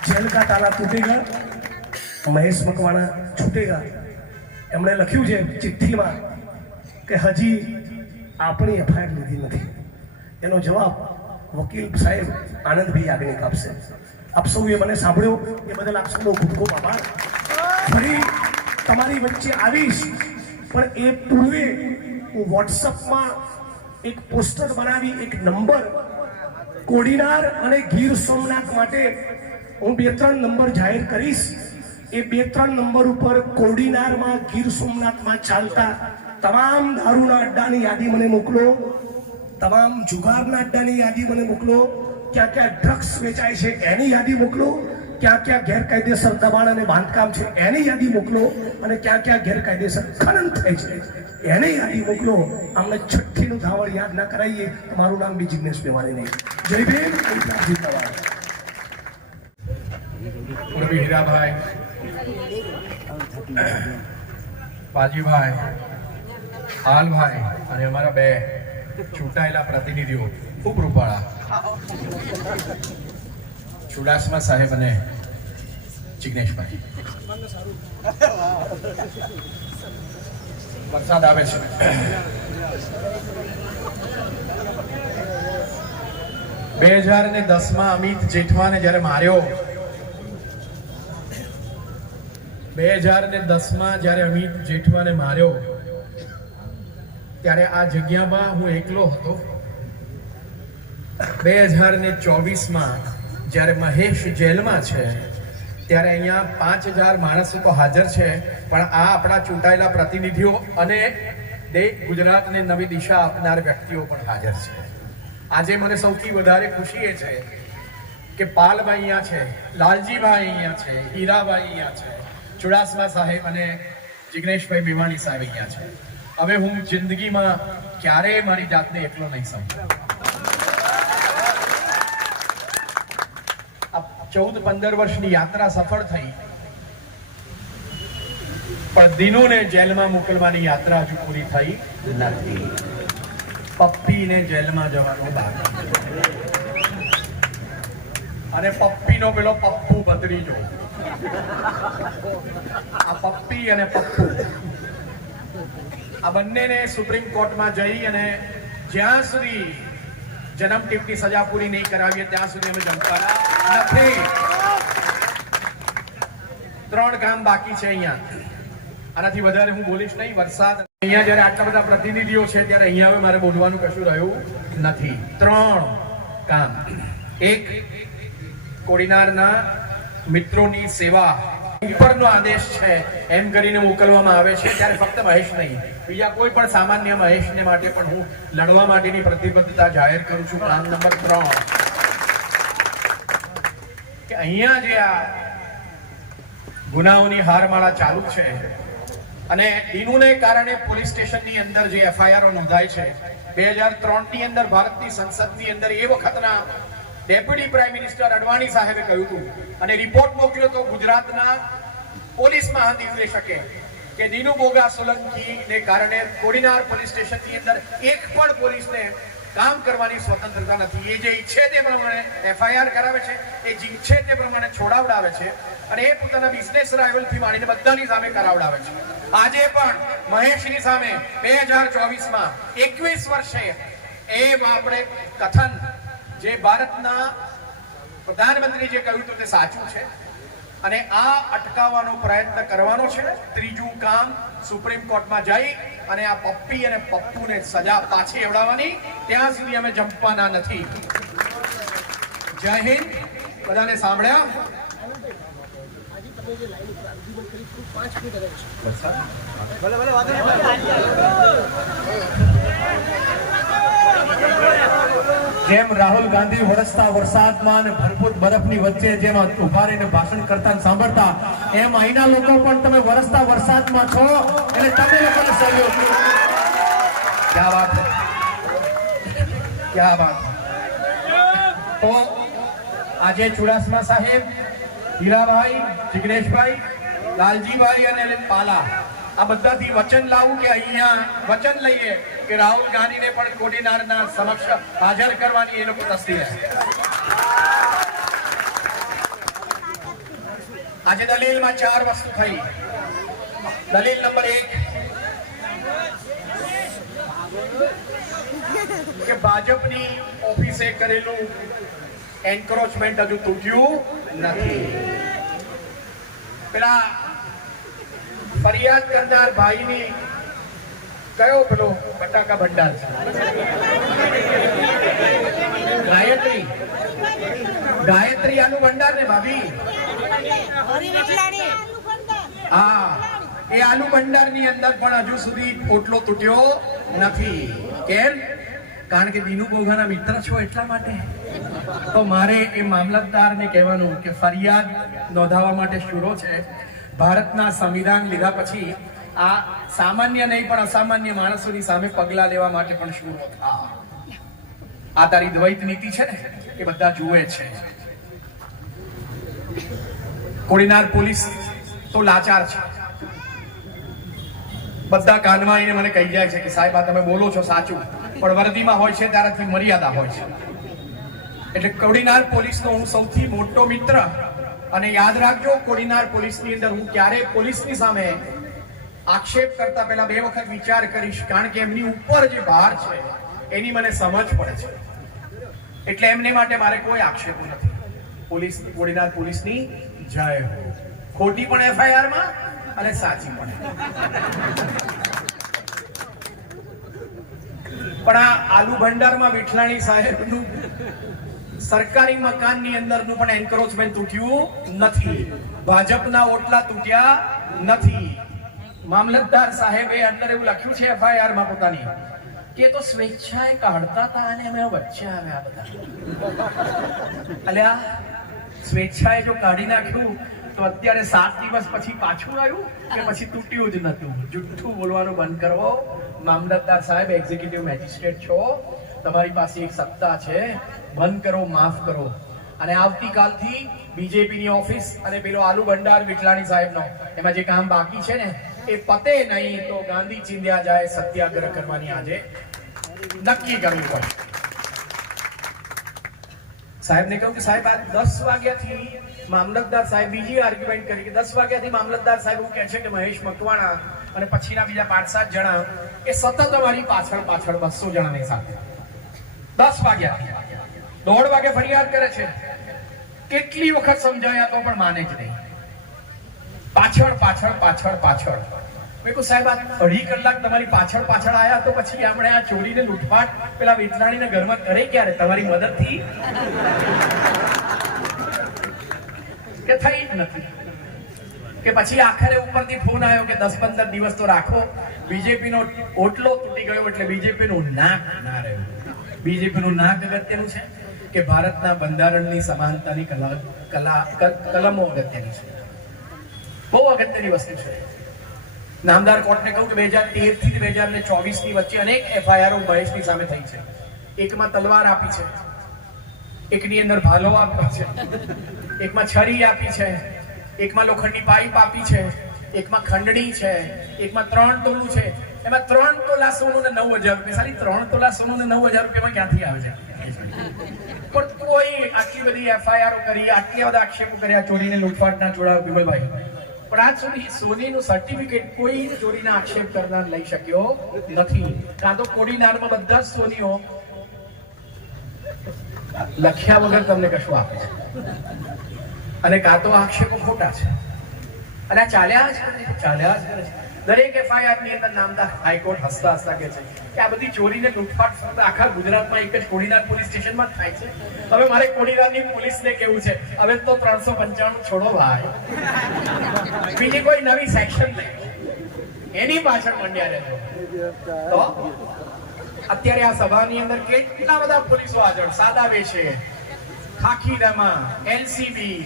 જેલ કા તાલા તૂટેગા, મહેશ મકવાણા છૂટેગા. એમણે લખ્યું છે ચિઠ્ઠીમાં કે હજી આપણી એફઆઈઆર લીધી નથી. એનો જવાબ વકીલ સાહેબ આનંદભાઈ યાજ્ઞિક આપશે. આપ સૌએ મને સાંભળ્યો એ બદલ આપ સૌનો ખૂબ ખૂબ આભાર. ફરી તમારી વચ્ચે આવીશ, પણ એ પૂર્વે હું વોટ્સઅપમાં એક પોસ્ટર બનાવી, એક નંબર કોડીનાર અને ગીર સોમનાથ માટે હું 2-3 નંબર જાહેર કરીશ. એ 2-3 નંબર ઉપર કોડીનારમાં, ગીર સોમનાથમાં ચાલતા તમામ દારૂના અડ્ડાની યાદી મને મોકલો, તમામ જુગારના અડ્ડાની યાદી મને મોકલો, ક્યાં ક્યાં ડ્રગ્સ વેચાય છે એની યાદી મોકલો, ક્યાં ક્યાં ગેરકાયદેસર દબાણ અને બાંધકામ છે એની યાદી મોકલો, અને ક્યાં ક્યાં ગેરકાયદેસર ખનન થાય છે એની યાદી મોકલો. આમને છઠ્ઠીનું ધાવણ યાદ ના કરાવીએ. મારું નામ બી જિગ્નેશ મેવાણી નહીં. જય ભીમ. પૂર્વી હીરાભાઈ, પાજીભાઈ, હાલભાઈ અને અમારા બે ચૂંટાયેલા પ્રતિનિધિઓ ખૂબ રૂપાળા, ચુડાસમા સાહેબ અને જિગ્નેશભાઈ. વરસાદ આવે છે. 2010માં અમિત જેઠવાને જ્યારે માર્યો, 2010માં જ્યારે અમિત જેઠવાને માર્યો ત્યારે આ જગ્યામાં હું એકલો હતો. 2024માં જ્યારે મહેશ જેલમાં છે ત્યારે અહીંયા 5000 માણસો તો હાજર છે, પણ આ આપણા ચૂંટાયેલા પ્રતિનિધિઓ અને ગુજરાતને નવી દિશા આપનાર વ્યક્તિઓ પણ હાજર છે. આજે મને સૌથી વધારે ખુશી એ છે કે પાલભાઈ અહીંયા છે, લાલજીભાઈ અહીંયા છે, હીરાભાઈ અહીંયા છે, ચુડાસમા સાહેબ અને જિગ્નેશભાઈ મેવાણી સાહેબ અહીંયા છે. હવે હું જિંદગીમાં ક્યારેય મારી જાતને એકલો નહીં સમજુ. 14-15 વર્ષની યાત્રા સફળ થઈ, પણ દિનુને જેલમાં મોકલવાની યાત્રા હજુ પૂરી થઈ નથી. પપ્પીને જેલમાં જવાનો બાકી, અને પપ્પીનો પેલો પપ્પુ ભત્રીજો, આ પપ્પી અને પપ્પુ આ બંનેને સુપ્રીમ કોર્ટમાં જઈ અને જ્યાં સુધી જન્મ ટીપની સજા પૂરી નહીં કરાવીએ ત્યાં સુધી અમે જમવાના નથી. 3 કામ બાકી છે અહીંયા. આનાથી વધારે હું બોલીશ નહીં. વરસાદ અહીંયા જયારે આટલા બધા પ્રતિનિધિઓ છે ત્યારે અહીંયા હવે મારે બોલવાનું કશું રહ્યું નથી. 3 કામ. 1, કોડીનારના મિત્રોની સેવા ઉપરનો આદેશ છે એમ કરીને મોકલવામાં આવે છે ત્યારે ફક્ત મહેશ નહીં, બીજા કોઈ પણ સામાન્ય મહેશને માટે પણ હું લડવા માટેની પ્રતિબદ્ધતા જાહેર કરું છું. કામ નંબર 3 કે અહીંયા જે આ ગુનાઓની હારમાળા ચાલુ છે અને દિનુને કારણે પોલીસ સ્ટેશનની અંદર જે એફઆઈઆર નોંધાય છે 2003 ની અંદર ભારતની સંસદની અંદર એ વખતના ડેપ્યુટી પ્રાઇમ મિનિસ્ટર અડવાણી સાહેબે કહ્યું હતું અને રિપોર્ટ મોકલ્યો તો ગુજરાતના પોલીસ મહાનિદેશકે કે દિનુ બોગા સોલંકી ને કારણે કોડીનાર પોલીસ સ્ટેશનની અંદર એક પણ પોલીસને કામ કરવાની સ્વતંત્રતા નથી. એ જે ઈચ્છે તે પ્રમાણે એફઆઈઆર કરાવે છે, એ ઈચ્છે તે પ્રમાણે છોડાવડાવે છે અને એ પોતાના બિઝનેસ રાઇવલથી માંડીને બધાની સામે કરાવડાવે છે. આજે પણ મહેશની સામે 2024માં 21 વર્ષે એ આપણે કથન જે ભારતના પ્રધાનમંત્રી જે કહ્યું હતું તે સાચું છે અને આ અટકાવવાનો પ્રયત્ન કરવાનો છે. 3જું કામ, સુપ્રીમ કોર્ટમાં જઈ અને આ પપ્પી અને પપ્પુને સજા પાછી એવડાવવાની, ત્યાં સુધી અમે જંપવાના નથી. જય હિન્દ. બધાને સાંભળ્યા? જેમ રાહુલ ગાંધી વરસતા વરસાદમાં અને ભરપૂર બરફની વચ્ચે જેમ ઉભા રહીને ભાષણ કરતા અને સાંભળતા, એમ અહીંના લોકો પણ તમે વરસતા વરસાદમાં છો એટલે તમે લોકોને સહયોગ. ક્યા વાત છે, ક્યા વાત. તો આજે ચુડાસમા સાહેબ, હીરાભાઈ, જિગ્નેશભાઈ, લાલજીભાઈ અને પાલા આ બધાથી વચન લાવું કે અહીંયા વચન લઈએ કે રાહુલ ગાંધીને પણ કોડીનારના સમક્ષ હાજર કરવાની એ લોકો તસ્દી રહે. આજે દલીલમાં 4 વસ્તુ થઈ. દલીલ નંબર 1 કે ભાજપની ઓફિસે કરેલું એન્ક્રોચમેન્ટ હજુ તૂટ્યું નથી. પેલા ફરિયાદ કરનાર ભાઈની કયો પેલો બટાકા ભંડાર છે? ગાયત્રી આલુ ભંડાર ને ભાભી? હા, એ આલુ ભંડાર ની અંદર પણ હજુ સુધી પોટલો તૂટ્યો નથી. કેમ? કારણ કે દિનુ બોગાના મિત્ર છો એટલા માટે. તો મારે એ મામલતદારને કહેવાનું કે ફરિયાદ નોંધાવવા માટે શુરો છે. ભારતના સંવિધાન લીધા પછી આ સામાન્ય નહીં પણ અસામાન્ય માણસોની સામે પગલા લેવા માટે પણ શુરો થા. આ તારી દ્વૈત નીતિ છે ને એ બધા જુએ છે. કોડીનાર પોલીસ તો લાચાર છે. બધા કાનમાં આવીને મને કહી જાય છે કે સાહેબ આ તમે બોલો છો સાચું, પણ વર્દીમાં હોય છે ત્યારથી મર્યાદા હોય છે. એટલે કોડીનાર પોલીસનો હું સૌથી મોટો મિત્ર. અને યાદ રાખજો, કોડીનાર પોલીસની અંદર હું ક્યારેય પોલીસની સામે આક્ષેપ કરતા પહેલા 2 વખત વિચાર કરીશ, કારણ કે એમની ઉપર જે ભાર છે એની મને સમજ પડે છે. એટલે એમને માટે મારે કોઈ આક્ષેપ નથી. પોલીસ, કોડીનાર પોલીસની જય હો. ખોટી પણ એફઆઈઆર માં અને સાચી પણ. પણ આ આલુ ભંડારમાં વિઠલાણી સાહેબનું સરકારી મકાનની અંદરનું પણ એન્ક્રોચમેન્ટ તૂટ્યું નથી. ભાજપના ઓટલા તૂટ્યા નથી. મામલતદાર સાહેબે અંદર એવું લખ્યું છે એફઆઈઆર માં પોતાની કે તો સ્વેચ્છાએ કાઢતા હતા અને અમે વચ્ચે આવ્યા બધા. અલ્યા, સ્વેચ્છાએ જો કાઢી નાખ્યું તો અત્યારે 7 દિવસ પછી પાછું આવ્યું કે પછી તૂટ્યું જ નતું. જુઠ્ઠું બોલવાનું બંધ કરો. મામલતદાર સાહેબ એક્ઝિક્યુટિવ મેજિસ્ટ્રેટ છો, તમારી પાસે એક સત્તા છે. બંધ કરો, માફ કરો. અને આવતીકાલથી બીજેપીની ઓફિસ અને પેલો આલુ ભંડાર વિઠલાણી સાહેબનો એમાં જે કામ બાકી છે ને એ પતે નહીં તો ગાંધી ચિંધ્યા જાય સત્યાગ્રહ કરવાની આજે નક્કી કરવું પડે. સાહેબને કહ્યું કે સાહેબ આ 10 વાગ્યાથી મામલતદાર સાહેબ બીજી આર્ગ્યુમેન્ટ કરી કે 10 વાગ્યાથી મામલતદાર સાહેબ એવું કહે છે કે મહેશ મકવાણા અને પછીના બીજા 5-7 જણા એ સતત અમારી પાછળ 200 જણાની સાથે. 10 વાગ્યા 1:30 વાગે ફરિયાદ કરે છે. કેટલી વખત સમજાયા તો પણ માને જ નહીં. પાછળ મેં કહ્યું સાહેબ આ 2.5 કલાક તમારી પાછળ આયા તો પછી આપણે આ ચોરીને લૂંટફાટ પેલા વેચલાણીના ઘરમાં કરે ક્યારે તમારી મદદથી કે થઈ જ નથી. કે પછી આખરે ઉપરથી ફોન આવ્યો કે 10-15 દિવસ તો રાખો. બીજેપી નો ઓટલો તૂટી ગયો એટલે બીજેપી નું નાક ના રહ્યું. બીજેપી નું નાક અગત્યનું છે કે ભારતના બંધારણની સમાનતાની કલમો અગત્યની છે, બહુ અગત્યની વસ્તુ છે. નામદાર કોર્ટને કહ્યું કે 2013 થી 2024 ની વચ્ચે અનેક એફઆઈઆરો મહેશની સામે થઈ છે. એકમાં તલવાર આપી છે, એકની અંદર ભાલો આપી છે, એકમાં છરી આપી છે, એકમાં લોખંડની પાઇપ આપી છે, એકમાં ખંડણી છે, એકમાં 3 તોલું છે. એમાં 3 તોલા સોનું ને 9,000 રૂપિયા. સાલી 3 તોલા સોનું ને 9,000 રૂપિયામાં ક્યાંથી આવે છે? પણ કોઈ આટલી બધી એફઆઈઆરો કરી, આટલા બધા આક્ષેપો કર્યા ચોરીને લૂંટફાટના જોડા વિમલભાઈ, પણ આજ સુધી સોનીનું સર્ટિફિકેટ કોઈ ચોરીના આક્ષેપ કરનાર લઈ શક્યો નથી. કાં તો કોડીનારમાં બધા જ સોનીઓ લખ્યા વગર તમને કશું આપે છે, અને કાં તો આક્ષેપો ખોટા છે. અને આ ચાલ્યા જ કરે છે. દરેક એફઆઈઆર ની અંદર નામદાર હાઈકોર્ટ હસતા કહે છે કે આ બધી ચોરીને લૂંટફાટ ફક્ત આખા ગુજરાતમાં એક જ કોડીનાર પોલીસ સ્ટેશનમાં જ થાય છે. હવે મારે કોડીનારની પોલીસને કેવું છે, હવે તો 395 છોડો ભાઈ, બીજી કોઈ નવી સેક્શન નહીં, એની પાછળ મંડ્યા રહેજો. તો અત્યારે આ સભાની અંદર કેટલા બધા પોલીસો હાજર, સાદા વેશે, ખાખીનામાં, એલસીબી,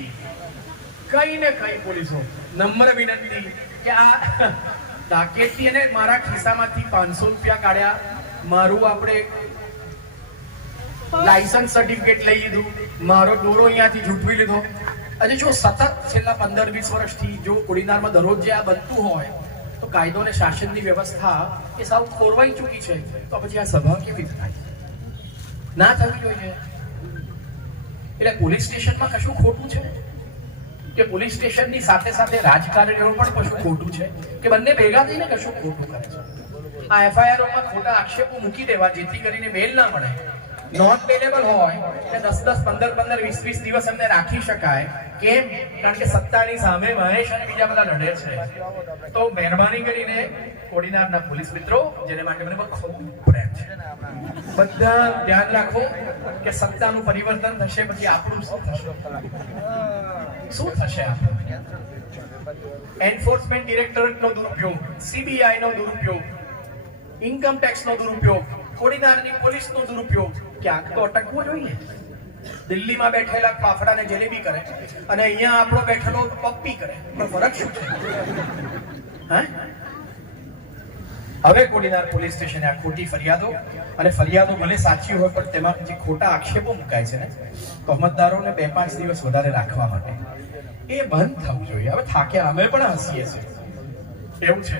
કઈ ને કઈ પોલીસો. નમ્ર વિનંતી કે આ ડાકેતી અને મારા ખિસ્સામાંથી 500 રૂપિયા કાઢ્યા, મારું આપણે લાયસન્સ સર્ટિફિકેટ લઈ લીધું, મારો દોરો અહીંયાથી ઝૂંટવી લીધો. અને જો સતત છેલ્લા 15-20 વર્ષથી જો કોડીનારમાં દરરોજ જે આ બનતું હોય તો કાયદો અને શાસનની વ્યવસ્થા એ સાવ ખોરવાઈ ચૂકી છે. તો પછી આ સભા કેવી રીતે થાય? ના થવી જોઈએ. એટલે પોલીસ સ્ટેશનમાં કશું ખોટું છે કે પોલીસ સ્ટેશનની સાથે સાથે રાજકારણીઓ પણ કશું ખોટું છે કે બંને ભેગા થઈને કશું ખોટું કરે છે? આ એફઆઈઆરોમાં ખોટા આક્ષેપો મૂકી દેવા જેથી કરીને બેલ ના મળે, નોટ બેલેબલ હોય કે 10-10, 15-15, 20-20 દિવસ એમને રાખી શકાય. કેમ? કારણ કે સત્તાની સામે મહેશ અને બીજા બધા લડે છે. તો મહેરબાની કરીને કોડીનારના પોલીસ મિત્રો, જેને માટે મને ખૂબ પ્રેમ છે, બધા ધ્યાન રાખો કે સત્તાનું પરિવર્તન થશે પછી આપણું શું થશે? એન્ફોર્સમેન્ટ ડિરેક્ટરેટનો દુરુપયોગ, સીબીઆઈ નો દુરુપયોગ, ઇન્કમ ટેક્સ નો દુરુપયોગ, કોડીનારની પોલીસનો દુરુપયોગ, ક્યાંક તો અટકવું જોઈએ. દિલ્હીમાં બેઠેલા ફાફડાને જલેબી કરે અને અહીંયા આપણો બેઠેલો પપ્પી કરે, પણ ફરક શું છે? હવે કોડીનાર પોલીસ સ્ટેશને આ ખોટી ફરિયાદો, અને ફરિયાદો ભલે સાચી હોય પણ તેમાં જે ખોટા આક્ષેપો મુકાય છે ને તહોમતદારોને 2-5 દિવસ વધારે રાખવા માટે, એ બંધ થવું જોઈએ. હવે થાક્યા, અમે પણ હસીએ છીએ, એવું છે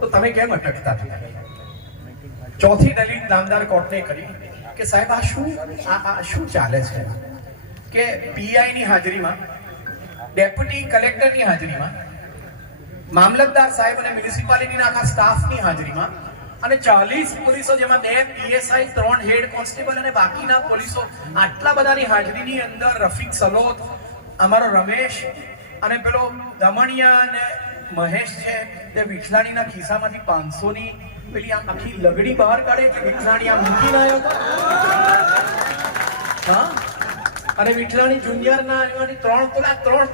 તો તમે કેમ અટકતા હતા? ચોથી દલીલ નામદાર કોર્ટને કરી કે સાહેબ આ શું ચાલે છે કે પીઆઈ ની હાજરીમાં, ડેપ્યુટી કલેક્ટરની હાજરીમાં, મામલતદાર સાહેબ અને મ્યુનિસિપાલિટીના આખા સ્ટાફની હાજરીમાં અને 40 પોલીસો, જેમાં 2 પીએસઆઈ, 3 હેડ કોન્સ્ટેબલ અને બાકીના પોલીસો, આટલા બધાની હાજરીની અંદર રફીક સલોત, અમારો રમેશ અને પેલો દમણિયા અને મહેશ છે, તે વિઠલાણીના ખિસ્સામાંથી 500 ની પેલી આમ આખી લગડી બહાર કાઢે એટલે વિઠલાણી આમ મૂકીને આવ્યો હતો. હા, અને વિઠલાણી જુનિયરના એમાંથી 3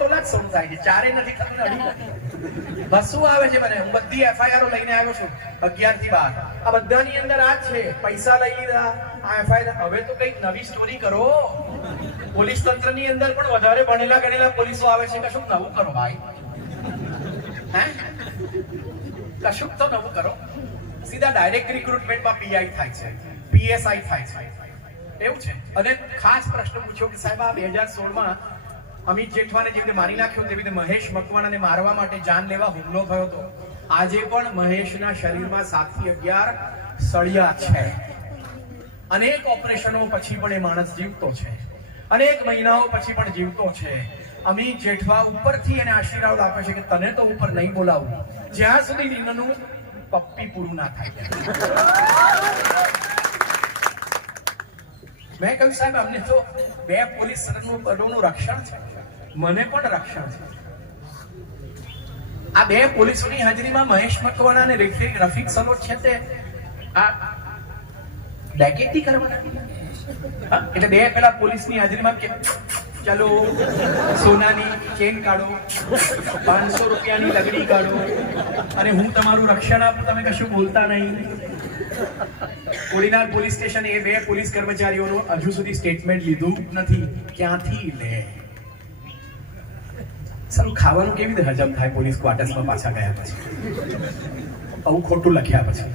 તોલા જ સમજાય છે, 4 નથી ખબર, 2.5. બસ શું આવે છે મને? હું બધી એફઆઈઆરો લઈને આવ્યો છું 11 થી 12. આ બધાની અંદર આ છે, પૈસા લઈ લીધા, આ એફઆઈઆર. હવે તો કઈક નવી સ્ટોરી કરો. પોલીસ તંત્રની અંદર પણ વધારે ભણેલા ગણેલા પોલીસો આવે છે, કશું નવું કરો ભાઈ. હે, કશું તો નવું કરો. સીધા ડાયરેક્ટ રિક્રુટમેન્ટમાં પીઆઈ થાય છે, પીએસઆઈ થાય છે, એવું છે. અને ખાસ પ્રશ્ન પૂછ્યો કે સાહેબ આ 2016માં અમિત જેઠવાને જેવી રીતે મારી નાખ્યો તેવી રીતે મહેશ મકવાણાને મારવા માટે જાનલેવા હુમલો થયો હતો. આજે પણ મહેશના શરીરમાં 7 થી 11 સળિયા છે. અનેક ઓપરેશનો પછી પણ એ માણસ જીવતો છે, અનેક મહિનાઓ પછી પણ જીવતો છે. અમિત જેઠવા ઉપરથી એને આશીર્વાદ આપે છે કે તને તો ઉપર નહીં બોલાવું જ્યાં સુધી નિર્ણયનું પપ્પી પૂરું ના થાય. મેં કહ્યું સાહેબ અમને તો 2 પોલીસ દળોનું રક્ષણ છે, મને પણ રક્ષણ છે. આ 2 પોલીસોની હાજરીમાં મહેશ મકવાણા અને રફીક સલોટ છે તે આ ડેકેટી કરવાના. એટલે 2 પેલા પોલીસની હાજરીમાં કે ચાલો સોનાની ચેન કાઢો, 500 રૂપિયાની લગડી કાઢો અને હું તમારું રક્ષણ આપું, તમે કશું બોલતા નહીં. કોડીનાર પોલીસ સ્ટેશન એ 2 પોલીસ કર્મચારીઓનું હજુ સુધી સ્ટેટમેન્ટ લીધું નથી. ક્યાંથી લે? સારું ખાવાનું કેવી રીતે હજમ થાય પોલીસ ક્વાર્ટર્સમાં પાછા ગયા પછી? આવું ખોટું લખ્યા પછી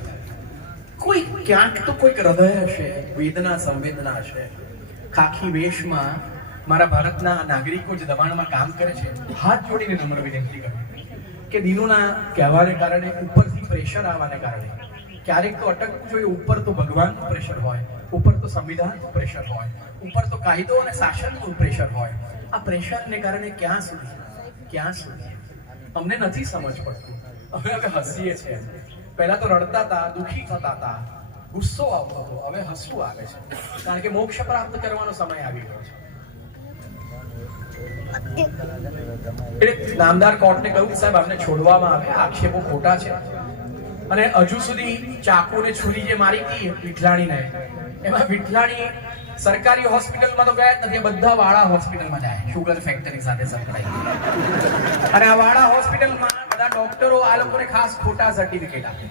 કોઈ ક્યાંક તો કોઈક હૃદય હશે, વેદના સંવેદના હશે. ખાખી વેશમાં મારા ભારતના નાગરિકો જે દબાણમાં કામ કરે છે, હાથ જોડીને નમ્ર વિનંતી કરું કે દિનોના કહેવાને કારણે ઉપરથી પ્રેશર આવવાને કારણે ક્યારેક તો અટકવું જોઈએ. ઉપર તો ભગવાનનું પ્રેશર હોય, ઉપર તો સંવિધાનનું પ્રેશર હોય, ઉપર તો કાયદો અને શાસનનું પ્રેશર હોય. આ પ્રેશરને કારણે ક્યાં સુધી અમને નથી સમજ પડતું. હવે હસીએ છીએ. પહેલા તો રડતા હતા, દુઃખી થતા હતા, ગુસ્સો આવતો હતો, હવે હસવું આવે છે. કારણ કે મોક્ષ પ્રાપ્ત કરવાનો સમય આવી ગયો છે. નામદાર કોર્ટને કહ્યું કે સાહેબ આપને છોડવામાં આવે, આક્ષેપો ખોટા છે. અને હજુ સુધી ચાકુ ને છુરી જે મારી હતી વિઠલાણીને, એમાં વિઠલાણી સરકારી હોસ્પિટલમાં તો ગયા જ નથી, બધા વાળા હોસ્પિટલમાં જાય, શુગર ફેક્ટરી સાથે સંકળાય. અને આ વાળા હોસ્પિટલમાં બધા ડોક્ટરો આ લોકોને ખાસ ખોટા સર્ટિફિકેટ આપે.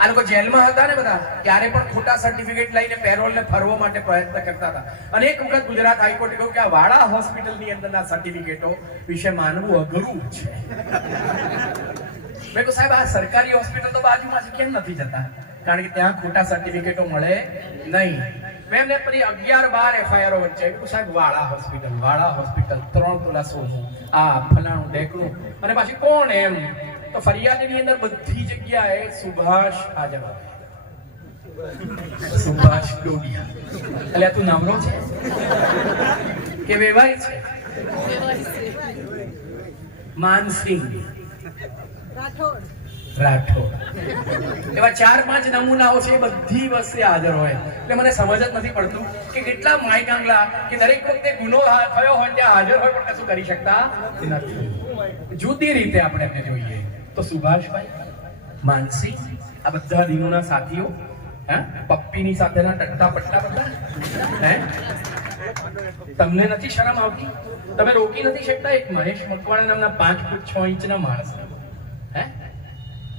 આ લોકો જેલમાં હતા ને બધા, ત્યારે પણ ખોટા સર્ટિફિકેટ લઈને પેરોલને ફરવા માટે પ્રયત્ન કરતા હતા. અનેક વખત ગુજરાત હાઈકોર્ટે કહ્યું કે આ વાળા હોસ્પિટલની અંદરના સર્ટિફિકેટો વિશે માનવું અઘરું છે. મેં કહ્યું સાહેબ આ સરકારી હોસ્પિટલ તો બાજુમાં છે, કેમ નથી જતા? કારણ કે ત્યાં ખોટા સર્ટિફિકેટો મળે નહીં. મેં એમને પછી 11-12 FIR વચ્ચે સાહેબ વાળા હોસ્પિટલ 3 તોલા સોનું, આ ફલાણું ઢેકણું, અને પાછી કોણ એમ તો ફરિયાદની અંદર બધી જગ્યાએ સુભાષ હાજર હોય. સુભાષ ડોડિયા. એટલે તું નામનો છે કે વેવાય છે? માનસિંહ રાઠોડ. એવા 4-5 નમૂનાઓ છે, બધી વસ્તુ હાજર હોય. એટલે મને સમજ જ નથી પડતું કે કેટલા માયકાંગલા કે દરેક વખતે ગુનો થયો હોય ત્યાં હાજર હોય પણ કશું કરી શકતા નથી. જુદી રીતે આપણે એમને જોઈએ તો સુભાષભાઈ, માનસી, આ બધા દિનોના સાથીઓ, પપ્પીની સાથેના ટટ્ટા પટ્ટા બધા. તમને નથી શરમ આવતી? તમે રોકી નથી શકતા એક મહેશ મકવાણા નામના 5 ફૂટ 6 ઇંચના માણસ?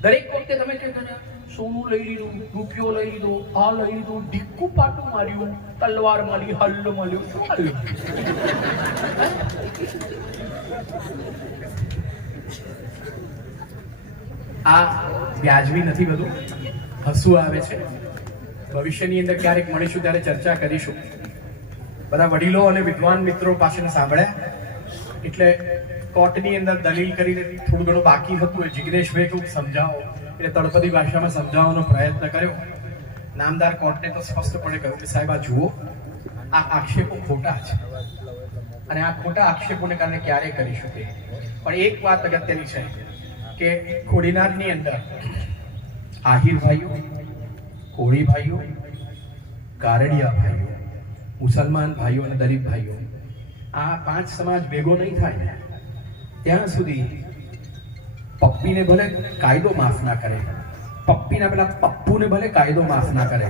દરેક વખતે તમે કહેતો ને સોનું લઈ લીધું, રૂપિયો લઈ લીધો, આ લઈ લીધું, ઢીક્કું પાટું માર્યું, તલવાર મળી, હલ્લો મળ્યો, શું મળ્યું? આ વ્યાજબી નથી બધું? હસવું આવે છે. ભવિષ્યની અંદર ક્યારેક મળીશું ત્યારે ચર્ચા કરીશું. બધા વડીલો અને વિદ્વાન મિત્રો પાસે સાંભળ્યા એટલે કોર્ટની અંદર દલીલ કરીને થોડું ઘણું બાકી હતું. જિગ્નેશભાઈ કહું સમજાવો, એટલે તળપદી ભાષામાં સમજાવવાનો પ્રયત્ન કર્યો. નામદાર કોર્ટને તો સ્પષ્ટપણે કહ્યું કે સાહેબ આ જુઓ, આ આક્ષેપો ખોટા છે અને આ ખોટા આક્ષેપોને કારણે ક્યારે કરી શકે. પણ એક વાત અગત્યની છે કે કોડીનારની અંદર આહિર ભાઈઓ, કોળી ભાઈઓ, કારડિયા ભાઈઓ, મુસલમાન ભાઈઓ અને દલિત ભાઈઓ, આ 5 સમાજ ભેગો નહીં થાય ને ત્યાં સુધી પપ્પીને ભલે કાયદો માફ ના કરે, પપ્પીના પેલા પપ્પુને ભલે કાયદો માફ ના કરે,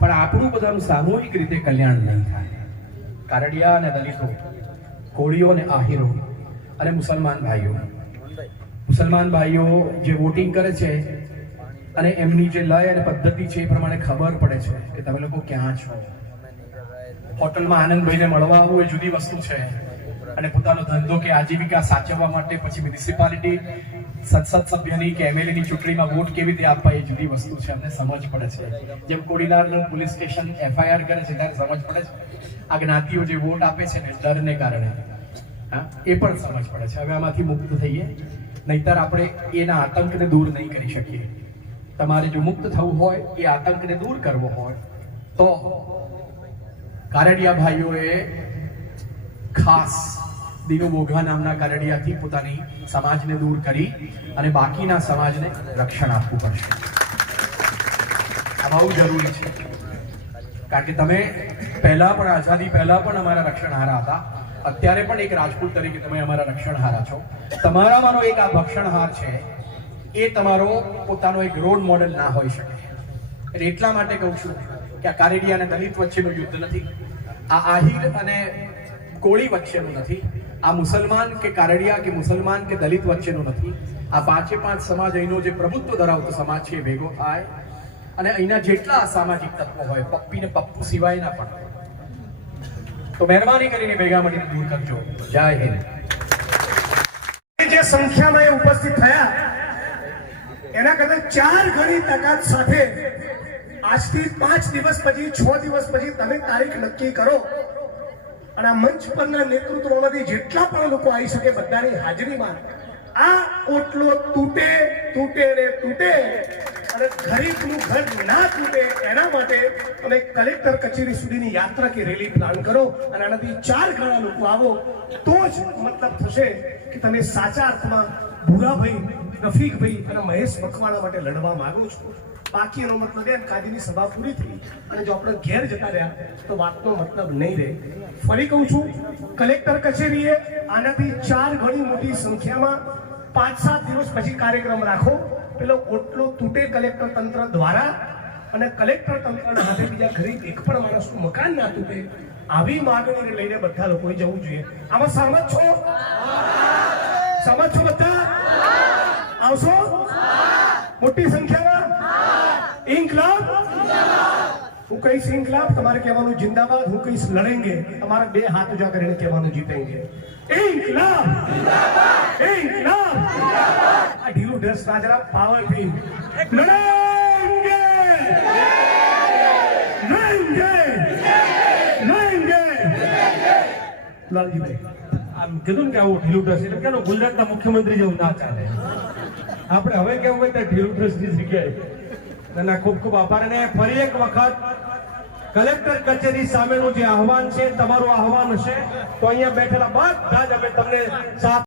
પણ આપણું બધાનું સામૂહિક રીતે કલ્યાણ નહીં થાય. કારડિયા અને દલિતો, કોળીઓ અને આહિરો અને મુસલમાન ભાઈઓ જે વોટિંગ કરે છે અને એમની જે લય અને પદ્ધતિ છે એ પ્રમાણે ખબર પડે છે કે તમે લોકો ક્યાં છો. હોટલમાં આનંદભાઈને મળવા આવવું એ જુદી વસ્તુ છે, અને પોતાનો ધંધો કે આજીવિકા સાચવવા માટે પછી મ્યુનિસિપાલિટી સંસદ સભ્યની કે એમએલએની ચૂંટણીમાં વોટ કેવી રીતે આપવા એ જુદી વસ્તુ છે. અમને સમજ પડે છે. જેમ કોડીનારનું પોલીસ સ્ટેશન FIR કરે છે ત્યારે સમજ પડે છે. આ જ્ઞાતિઓ જે વોટ આપે છે ને ડરને કારણે, એ પણ સમજ પડે છે. હવે આમાંથી મુક્ત થઈએ, નહીતર આપણે એના આતંકને દૂર નહીં કરી શકીએ. તમારે જો મુક્ત થવું હોય, એ આતંકને દૂર કરવો હોય તો કારડિયા ભાઈઓએ ખાસ દિનુ બોઘા નામના કારડિયાથી પોતાની સમાજને દૂર કરી અને બાકીના સમાજને રક્ષણ આપવું પડશે. આ બહુ જરૂરી છે, કારણ કે તમે પહેલા પણ આઝાદી પહેલા પણ અમારા રક્ષણહારા હતા, અત્યારે પણ એક રાજપૂત તરીકે તમે અમારા રક્ષણહારા છો. તમારામાંનો એક આ ભક્ષણહાર છે એ તમારો પોતાનો એક રોલ મોડેલ ના હોઈ શકે. એટલે એટલા માટે કહું છું કે આ કારેડિયા અને દલિત વચ્ચેનું યુદ્ધ નથી, આ આહિર અને કોળી વચ્ચેનું નથી, આ મુસલમાન કે કારેડિયા કે મુસલમાન કે દલિત વચ્ચેનું નથી. આ પાંચે પાંચ સમાજ અહીંનો જે પ્રભુત્વ ધરાવતો સમાજ છે એ ભેગો થાય અને અહીંના જેટલા અસામાજિક તત્વો હોય, પપ્પી ને પપ્પુ સિવાયના પણ, તો મહેરબાની કરીને ભેગા મળીને દૂર કરજો. જય હિન્દ. જે સંખ્યામાં એ ઉપસ્થિત થયા એના કરતા 4 ગણી તાકાત સાથે આજથી 5 દિવસ પછી 6 દિવસ પછી તમે તારીખ નક્કી કરો અને આ મંચ પરના નેતૃત્વમાંથી જેટલા પણ લોકો આવી શકે બધાની હાજરીમાં આ ઓટલો તૂટે ને તૂટે અને ગરીબનું ઘર ના તૂટે એના માટે તમે કલેક્ટર કચેરી સુધીની યાત્રા કે રેલી પ્લાન કરો અને આનાથી 4 ગણા લોકો આવો તો જ મતલબ થશે કે તમે સાચા અર્થમાં ભૂરાભાઈ, રફીકભાઈ અને મહેશ મકવાણા માટે લડવા માંગો છો. બાકી એનો મતલબ એ કાદીની સભા પૂરી થઈ અને જો આપણે ઘેર જતા રહ્યા તો વાતનો મતલબ નહીં રહે. ફરી કહું છું, કલેક્ટર કચેરીએ આનાથી 4 ગણી મોટી સંખ્યામાં 5-7 દિવસ પછી કાર્યક્રમ રાખો. પેલો ઓટલો તૂટે કલેક્ટર તંત્ર દ્વારા અને કલેક્ટર તંત્રના હાથે બીજા ગરીબ એક પણ માણસનું મકાન ના તૂટે આવી માંગણીને લઈને બધા લોકોએ જવું જોઈએ. આમાં સહમત છો? સહમત છો બધા? આવશો મોટી સંખ્યામાં? ઇન્કલાબ. હું કહીશ ઇન્કલાબ, તમારે કહેવાનું જિંદાબાદ. હું કહીશ લડેંગે, તમારે 2 હાથ ઊંચા કરીને કહેવાનું જીતેંગે. ઇન્કલાબ, ઇન્કલાબ. આ ઢીલું ઢસ ના જરા પાવરથી લડેંગે, લડેંગે, લડેંગે. લાલજીભાઈ આમ કીધું ને કે આવું ઢીલું ડ્રેસ એટલે કેનો ગુજરાતના મુખ્યમંત્રી જેવું ના ચાલે. આપણે હવે કેવું હોય ત્યાં ઢીલું ડ્રેસની જગ્યાએ ના ખૂબ ખૂબ આભાર. અને ફરી એક વખત કલેક્ટર કચેરી સામેનું જે આહવાન છે તમારું આહવાન હશે તો અહીંયા બેઠેલા બધા જ અમે તમને સાથ